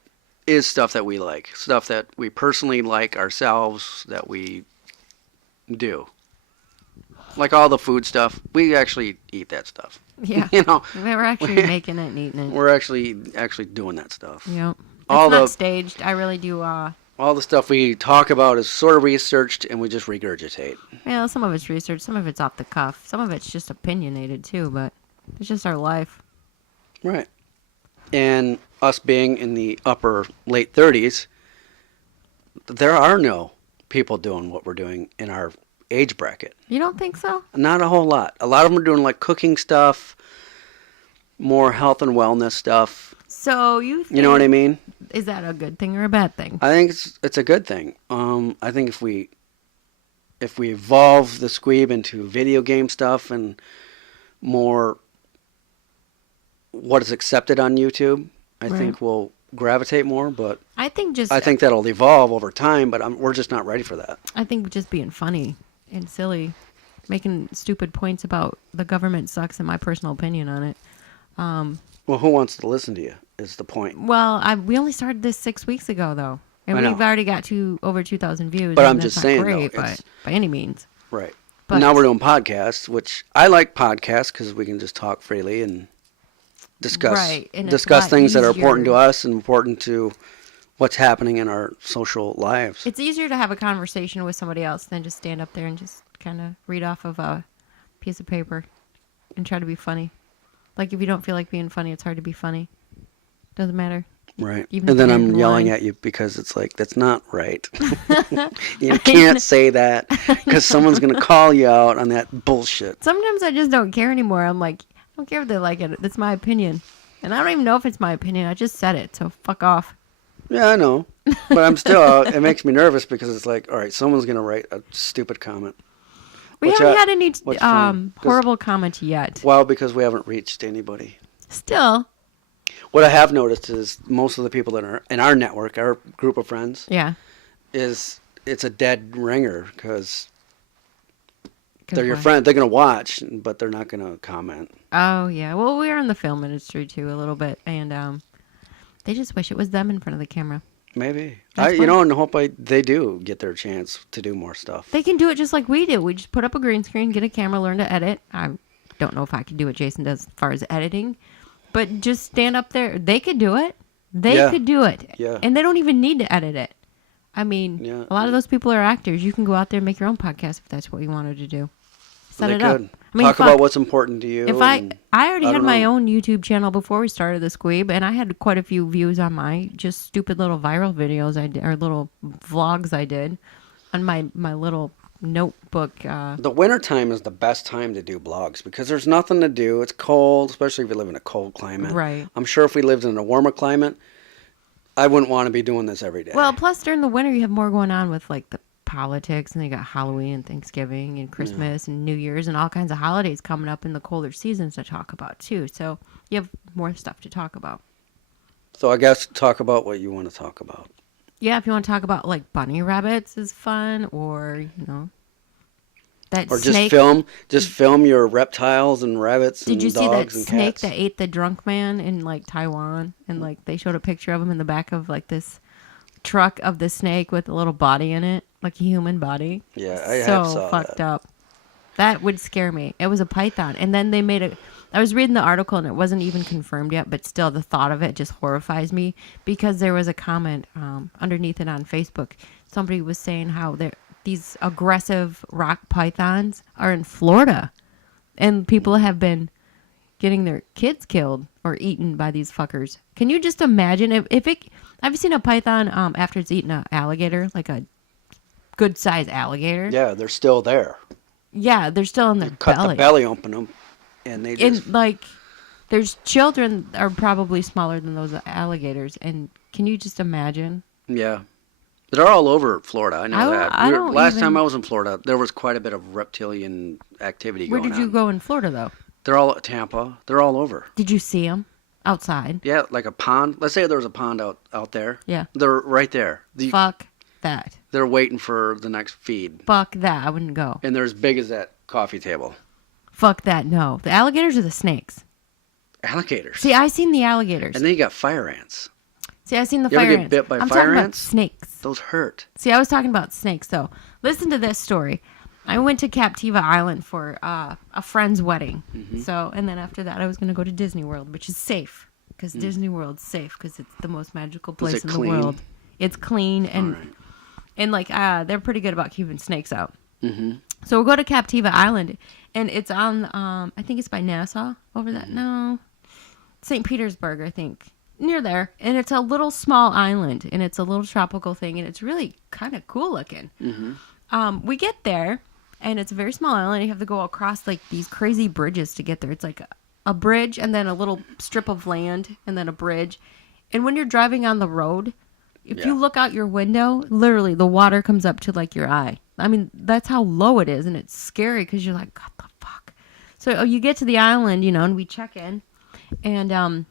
stuff that we like, stuff that we personally like ourselves, that we do. Like all the food stuff, we actually eat that stuff. Yeah. You know, We're actually making it and eating it. we're actually doing that stuff. Yep. It's all not the- staged. I really do. All the stuff we talk about is sort of researched, and we just regurgitate. Yeah, some of it's research, some of it's off the cuff, some of it's just opinionated too. But it's just our life. Right. And us being in the upper late 30s, there are no people doing what we're doing in our age bracket. You don't think so? Not a whole lot. A lot of them are doing like cooking stuff, more health and wellness stuff. So you think, You know what I mean? is that a good thing or a bad thing? I think it's a good thing. I think if we evolve the Squeeb into video game stuff and more what is accepted on YouTube, I Right. think we'll gravitate more. But I think just I think that'll evolve over time. But we're just not ready for that. I think just being funny and silly, making stupid points about the government sucks, in my personal opinion on it. Well, who wants to listen to you is the point. Well, we only started this 6 weeks ago though, and I know. we've already got to over 2,000 views. But and I'm that's just not saying, great, though, but it's- by any means. Right. But- Now we're doing podcasts, which I like podcasts because we can just talk freely and discuss Right, and it's a discuss lot things that are important to easier. us and important to what's happening in our social lives. It's easier to have a conversation with somebody else than just stand up there and just kind of read off of a piece of paper and try to be funny. Like if you don't feel like being funny, it's hard to be funny. Doesn't matter. Right. Even And if then you're I'm in yelling line. at you because it's like, that's not right. You can't say that because someone's going to call you out on that bullshit. Sometimes I just don't care anymore. I'm like, I don't care if they like it. That's my opinion. And I don't even know if it's my opinion. I just said it, so fuck off. Yeah, I know. But I'm still, it makes me nervous because it's like, all right, someone's going to write a stupid comment. We Which haven't I- had any which fine, 'cause- horrible comment yet. Well, because we haven't reached anybody. Still, What I have noticed is most of the people that are in our network, our group of friends, yeah. it's a dead ringer because 'Cause they're your why? friend. They're going to watch, but they're not going to comment. Oh, yeah. Well, we're in the film industry, too, a little bit. And they just wish it was them in front of the camera. Maybe. That's And hope they do get their chance to do more stuff. They can do it just like we do. We just put up a green screen, get a camera, learn to edit. I don't know if I can do what Jason does as far as editing, but just stand up there. They could do it. They could do it. Yeah. And they don't even need to edit it. I mean, a lot of those people are actors. You can go out there and make your own podcast if that's what you wanted to do. Set it up. I mean, talk about what's important to you. If I already had my own YouTube channel before we started the Squeeb, and I had quite a few views on my just stupid little viral videos I did, or little vlogs I did on my little notebook. The wintertime is the best time to do blogs because there's nothing to do. It's cold, especially if you live in a cold climate. Right. I'm sure if we lived in a warmer climate, I wouldn't want to be doing this every day. Well, plus during the winter you have more going on with like the politics, and you got Halloween and Thanksgiving and Christmas and New Year's and all kinds of holidays coming up in the colder seasons to talk about too. So you have more stuff to talk about. So I guess talk about what you want to talk about. Yeah, if you want to talk about like bunny rabbits is fun, or that or snake. just film your reptiles and rabbits. Did and you see dogs that and snake cats. that ate the drunk man in like Taiwan, and like they showed a picture of him in the back of like this truck of the snake with a little body in it, like a human body. Yeah, I so have saw fucked that. up. That would scare me. It was a python, and then they made a. I was reading the article, and it wasn't even confirmed yet, but still, the thought of it just horrifies me because there was a comment underneath it on Facebook. Somebody was saying how these aggressive rock pythons are in Florida, and people have been getting their kids killed or eaten by these fuckers. Can you just imagine if it? Have you seen a python after it's eaten an alligator, like a good sized alligator? Yeah, they're still there. Yeah, they're still in their Cut belly. the belly open them, and they just. And like, there's children are probably smaller than those alligators, and can you just imagine? Yeah. They're all over Florida. I know that. Last time even- I was in Florida, there was quite a bit of reptilian activity Where going did you on. go in Florida though? They're all at Tampa. They're all over. Did you see them outside? Yeah, like a pond. Let's say there was a pond out there. Yeah. They're right there. Fuck that. They're waiting for the next feed. Fuck that. I wouldn't go. And they're as big as that coffee table. Fuck that. No. The alligators or the snakes? Alligators. See, I seen the alligators. And then you got fire ants. See, I seen the You ever fire get ants. bit by I'm fire talking ants? about snakes. Those hurt. See, I was talking about snakes. So listen to this story. I went to Captiva Island for a friend's wedding. Mm-hmm. So, and then after that, I was going to go to Disney World, which is safe because Disney World's safe because it's the most magical place in clean? the world. It's clean and All right. and like they're pretty good about keeping snakes out. Mm-hmm. So we'll go to Captiva Island, and it's on I think it's by Nassau over that. Mm-hmm. No, St. Petersburg, I think. Near there, and it's a little small island, and it's a little tropical thing, and it's really kind of cool looking. Mm-hmm. We get there, and it's a very small island. You have to go across like these crazy bridges to get there. It's like a bridge, and then a little strip of land, and then a bridge. And when you're driving on the road, if you look out your window, literally the water comes up to like your eye. I mean, that's how low it is, and it's scary because you're like, what the fuck? So you get to the island, and we check in, and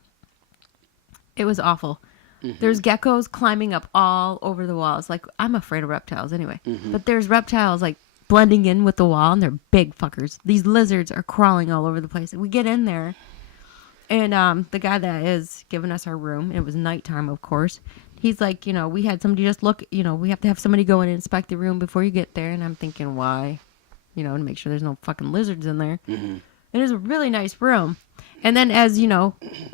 it was awful. Mm-hmm. There's geckos climbing up all over the walls. Like, I'm afraid of reptiles anyway. Mm-hmm. But there's reptiles, like, blending in with the wall, and they're big fuckers. These lizards are crawling all over the place. We get in there, and the guy that is giving us our room, it was nighttime, of course. He's like, we had somebody just look, we have to have somebody go in and inspect the room before you get there. And I'm thinking, why? To make sure there's no fucking lizards in there. Mm-hmm. It is a really nice room. And then as,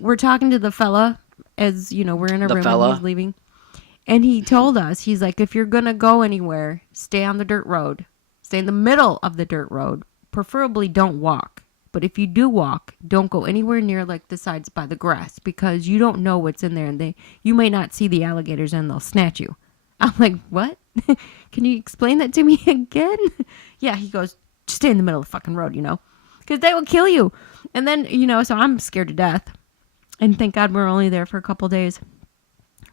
we're talking to the fella, as we're in a room and he's leaving, and he told us, he's like, if you're gonna go anywhere, stay on the dirt road, stay in the middle of the dirt road, preferably don't walk, but if you do walk, don't go anywhere near like the sides by the grass, because you don't know what's in there, and you may not see the alligators and they'll snatch you. I'm like, what? Can you explain that to me again? Yeah, he goes, just stay in the middle of the fucking road, because they will kill you. And then so I'm scared to death. And thank God we're only there for a couple days.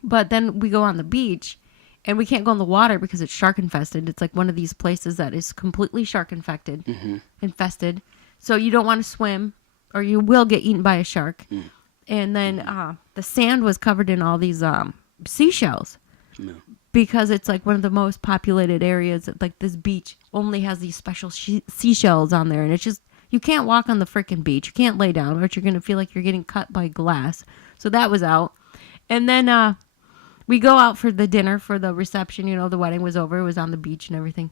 But then we go on the beach, and we can't go in the water because it's shark infested. It's like one of these places that is completely shark infested. So you don't want to swim, or you will get eaten by a shark. Mm. And then the sand was covered in all these seashells. No. Because it's like one of the most populated areas. Like this beach only has these special seashells on there, and it's just, you can't walk on the freaking beach. You can't lay down, or you're going to feel like you're getting cut by glass. So that was out. And then We go out for the dinner for the reception. You know, the wedding was over. It was on the beach and everything.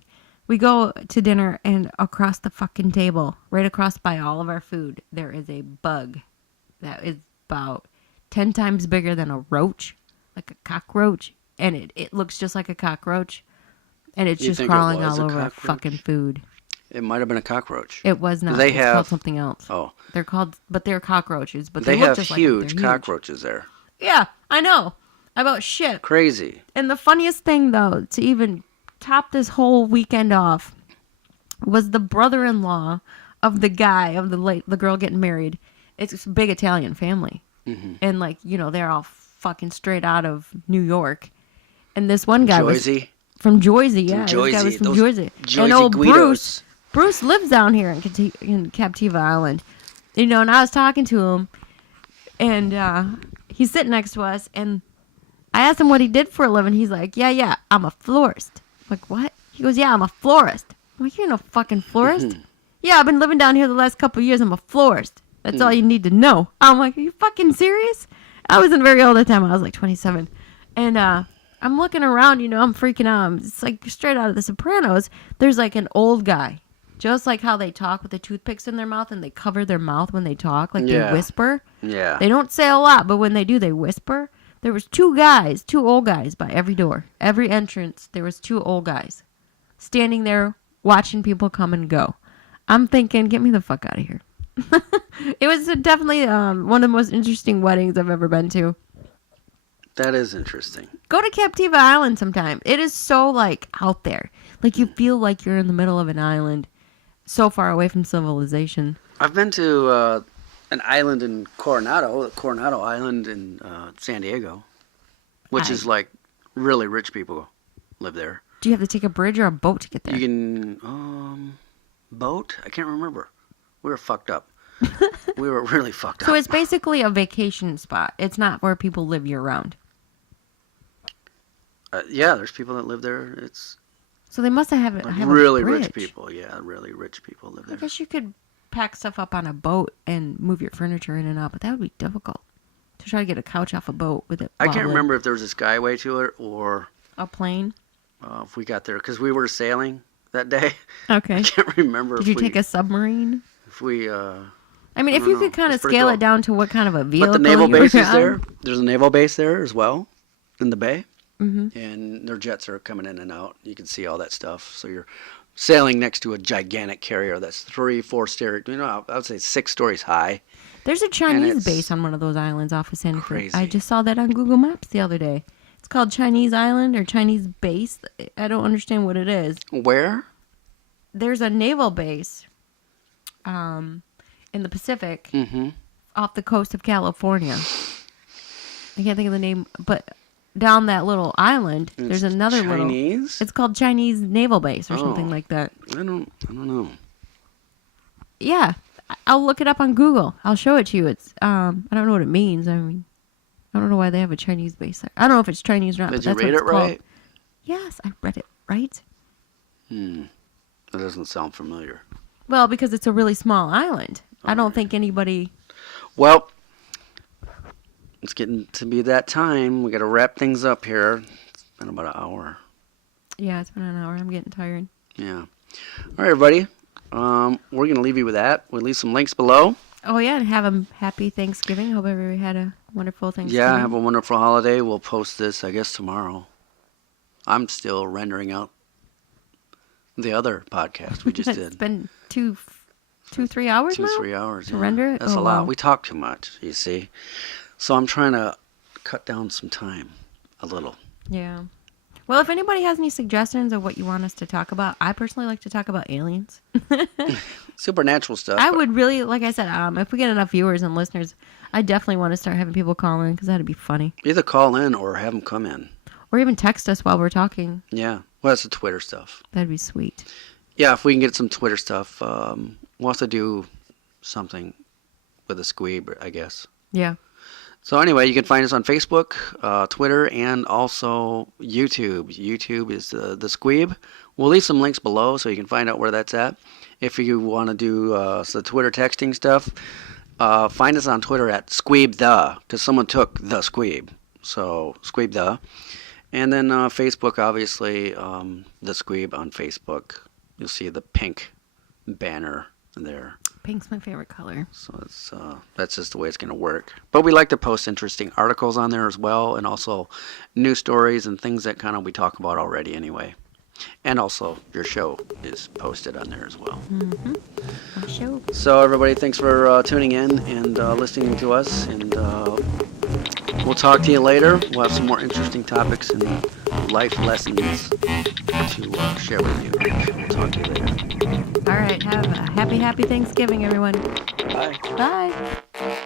We go to dinner, and across the fucking table, right across by all of our food, there is a bug that is about 10 times bigger than a roach, like a cockroach. And it looks just like a cockroach. And it's You just think it crawling was all a over our cockroach? fucking food. It might have been a cockroach. It was not. They It's have- called something else. Oh, They're cockroaches, but they they look have just huge like them. They're cockroaches there. Yeah, I know. About shit. Crazy. And the funniest thing, though, to even top this whole weekend off, was the brother-in-law of the guy, of the girl getting married. It's a big Italian family. Mm-hmm. And, like, you know, they're all fucking straight out of New York. And this one guy was Joyzy. from Jersey, yeah. From This guy was Jersey. from Those Jersey. Jersey And old Guidos. Bruce lives down here in Captiva Island. You know, and I was talking to him, and he's sitting next to us, and I asked him what he did for a living. He's like, yeah, I'm a florist. I'm like, what? He goes, yeah, I'm a florist. I'm like, you're no fucking florist. Yeah, I've been living down here the last couple of years. I'm a florist. That's all you need to know. I'm like, are you fucking serious? I wasn't very old at the time. I was like 27. And I'm looking around, you know, I'm freaking out. It's like straight out of The Sopranos. There's like an old guy. Just like how they talk with the toothpicks in their mouth and they cover their mouth when they talk, like Yeah. they whisper. Yeah. They don't say a lot, but when they do, they whisper. There was two old guys by every door. Every entrance, there was two old guys standing there watching people come and go. I'm thinking, get me the fuck out of here. It was definitely one of the most interesting weddings I've ever been to. That is interesting. Go to Captiva Island sometime. It is so, like, out there. Like, you feel like you're in the middle of an island so far away from civilization. I've been to an island in Coronado Island in San Diego, which is like really rich people live there. Do you have to take a bridge or a boat to get there? You can boat. I can't remember. We were fucked up. We were really fucked up. So it's basically a vacation spot. It's not where people live year round. Yeah, there's people that live there. It's So they must have like have really a rich bridge. people. Yeah, really rich people live I there. guess you could pack stuff up on a boat and move your furniture in and out, but that would be difficult to try to get a couch off a boat with it. I can't wobbling. remember if there was a skyway to it or A plane. if we got there because we were sailing that day. Okay. I can't remember. Did you take a submarine? If we I mean, I if don't you know. could kind of It's pretty scale cool. it down to what kind of a vehicle. But the naval you were base is on. there. There's a naval base there as well in the bay. Mm-hmm. And their jets are coming in and out. You can see all that stuff. So you're sailing next to a gigantic carrier that's 3-4 story. I would say 6 stories high. There's a Chinese it's base on one of those islands off of Santa Cruz. I crazy. just saw that on Google Maps the other day. It's called Chinese Island or Chinese Base. I don't understand what it is. Where? There's a naval base in the Pacific Mm-hmm. off the coast of California. I can't think of the name, but down that little island, there's another little. Chinese. It's called Chinese Naval Base or Oh. something like that. I don't know. Yeah, I'll look it up on Google. I'll show it to you. It's I don't know what it means. I mean, I don't know why they have a Chinese base there. I don't know if it's Chinese or not. Did but you that's read what it it's called. right? Yes, I read it right. That doesn't sound familiar. Well, because it's a really small island. I don't think anybody. Well, it's getting to be that time. We got to wrap things up here. It's been about an hour. Yeah, it's been an hour. I'm getting tired. Yeah. All right, everybody. We're going to leave you with that. We'll leave some links below. Oh yeah, and have a happy Thanksgiving. Hope everybody had a wonderful Thanksgiving. Yeah, have a wonderful holiday. We'll post this, I guess, tomorrow. I'm still rendering out the other podcast we just It's did. been 3 hours now. 3 hours. to render it? That's Oh, a lot. wow. We talk too much, you see. So I'm trying to cut down some time a little. Yeah. Well, if anybody has any suggestions of what you want us to talk about, I personally like to talk about aliens. Supernatural stuff. I would really, like I said, if we get enough viewers and listeners, I definitely want to start having people call in because that'd be funny. Either call in or have them come in. Or even text us while we're talking. Yeah. Well, that's the Twitter stuff. That'd be sweet. Yeah, if we can get some Twitter stuff, we'll have to do something with a Squeeb, I guess. Yeah. So anyway, you can find us on Facebook, Twitter, and also YouTube. YouTube is the Squeeb. We'll leave some links below so you can find out where that's at. If you want to do the Twitter texting stuff, find us on Twitter at Squeeb because someone took the Squeeb. So Squeeb the. And then Facebook, obviously, the Squeeb on Facebook. You'll see the pink banner there. Pink's my favorite color. So that's just the way it's going to work. But we like to post interesting articles on there as well, and also news stories and things that kind of we talk about already anyway. And also your show is posted on there as well. Mm-hmm. My show. So everybody, thanks for tuning in and listening to us. And we'll talk to you later. We'll have some more interesting topics and life lessons to share with you. We'll talk to you later. All right. Have a happy Thanksgiving, everyone. Bye. Bye.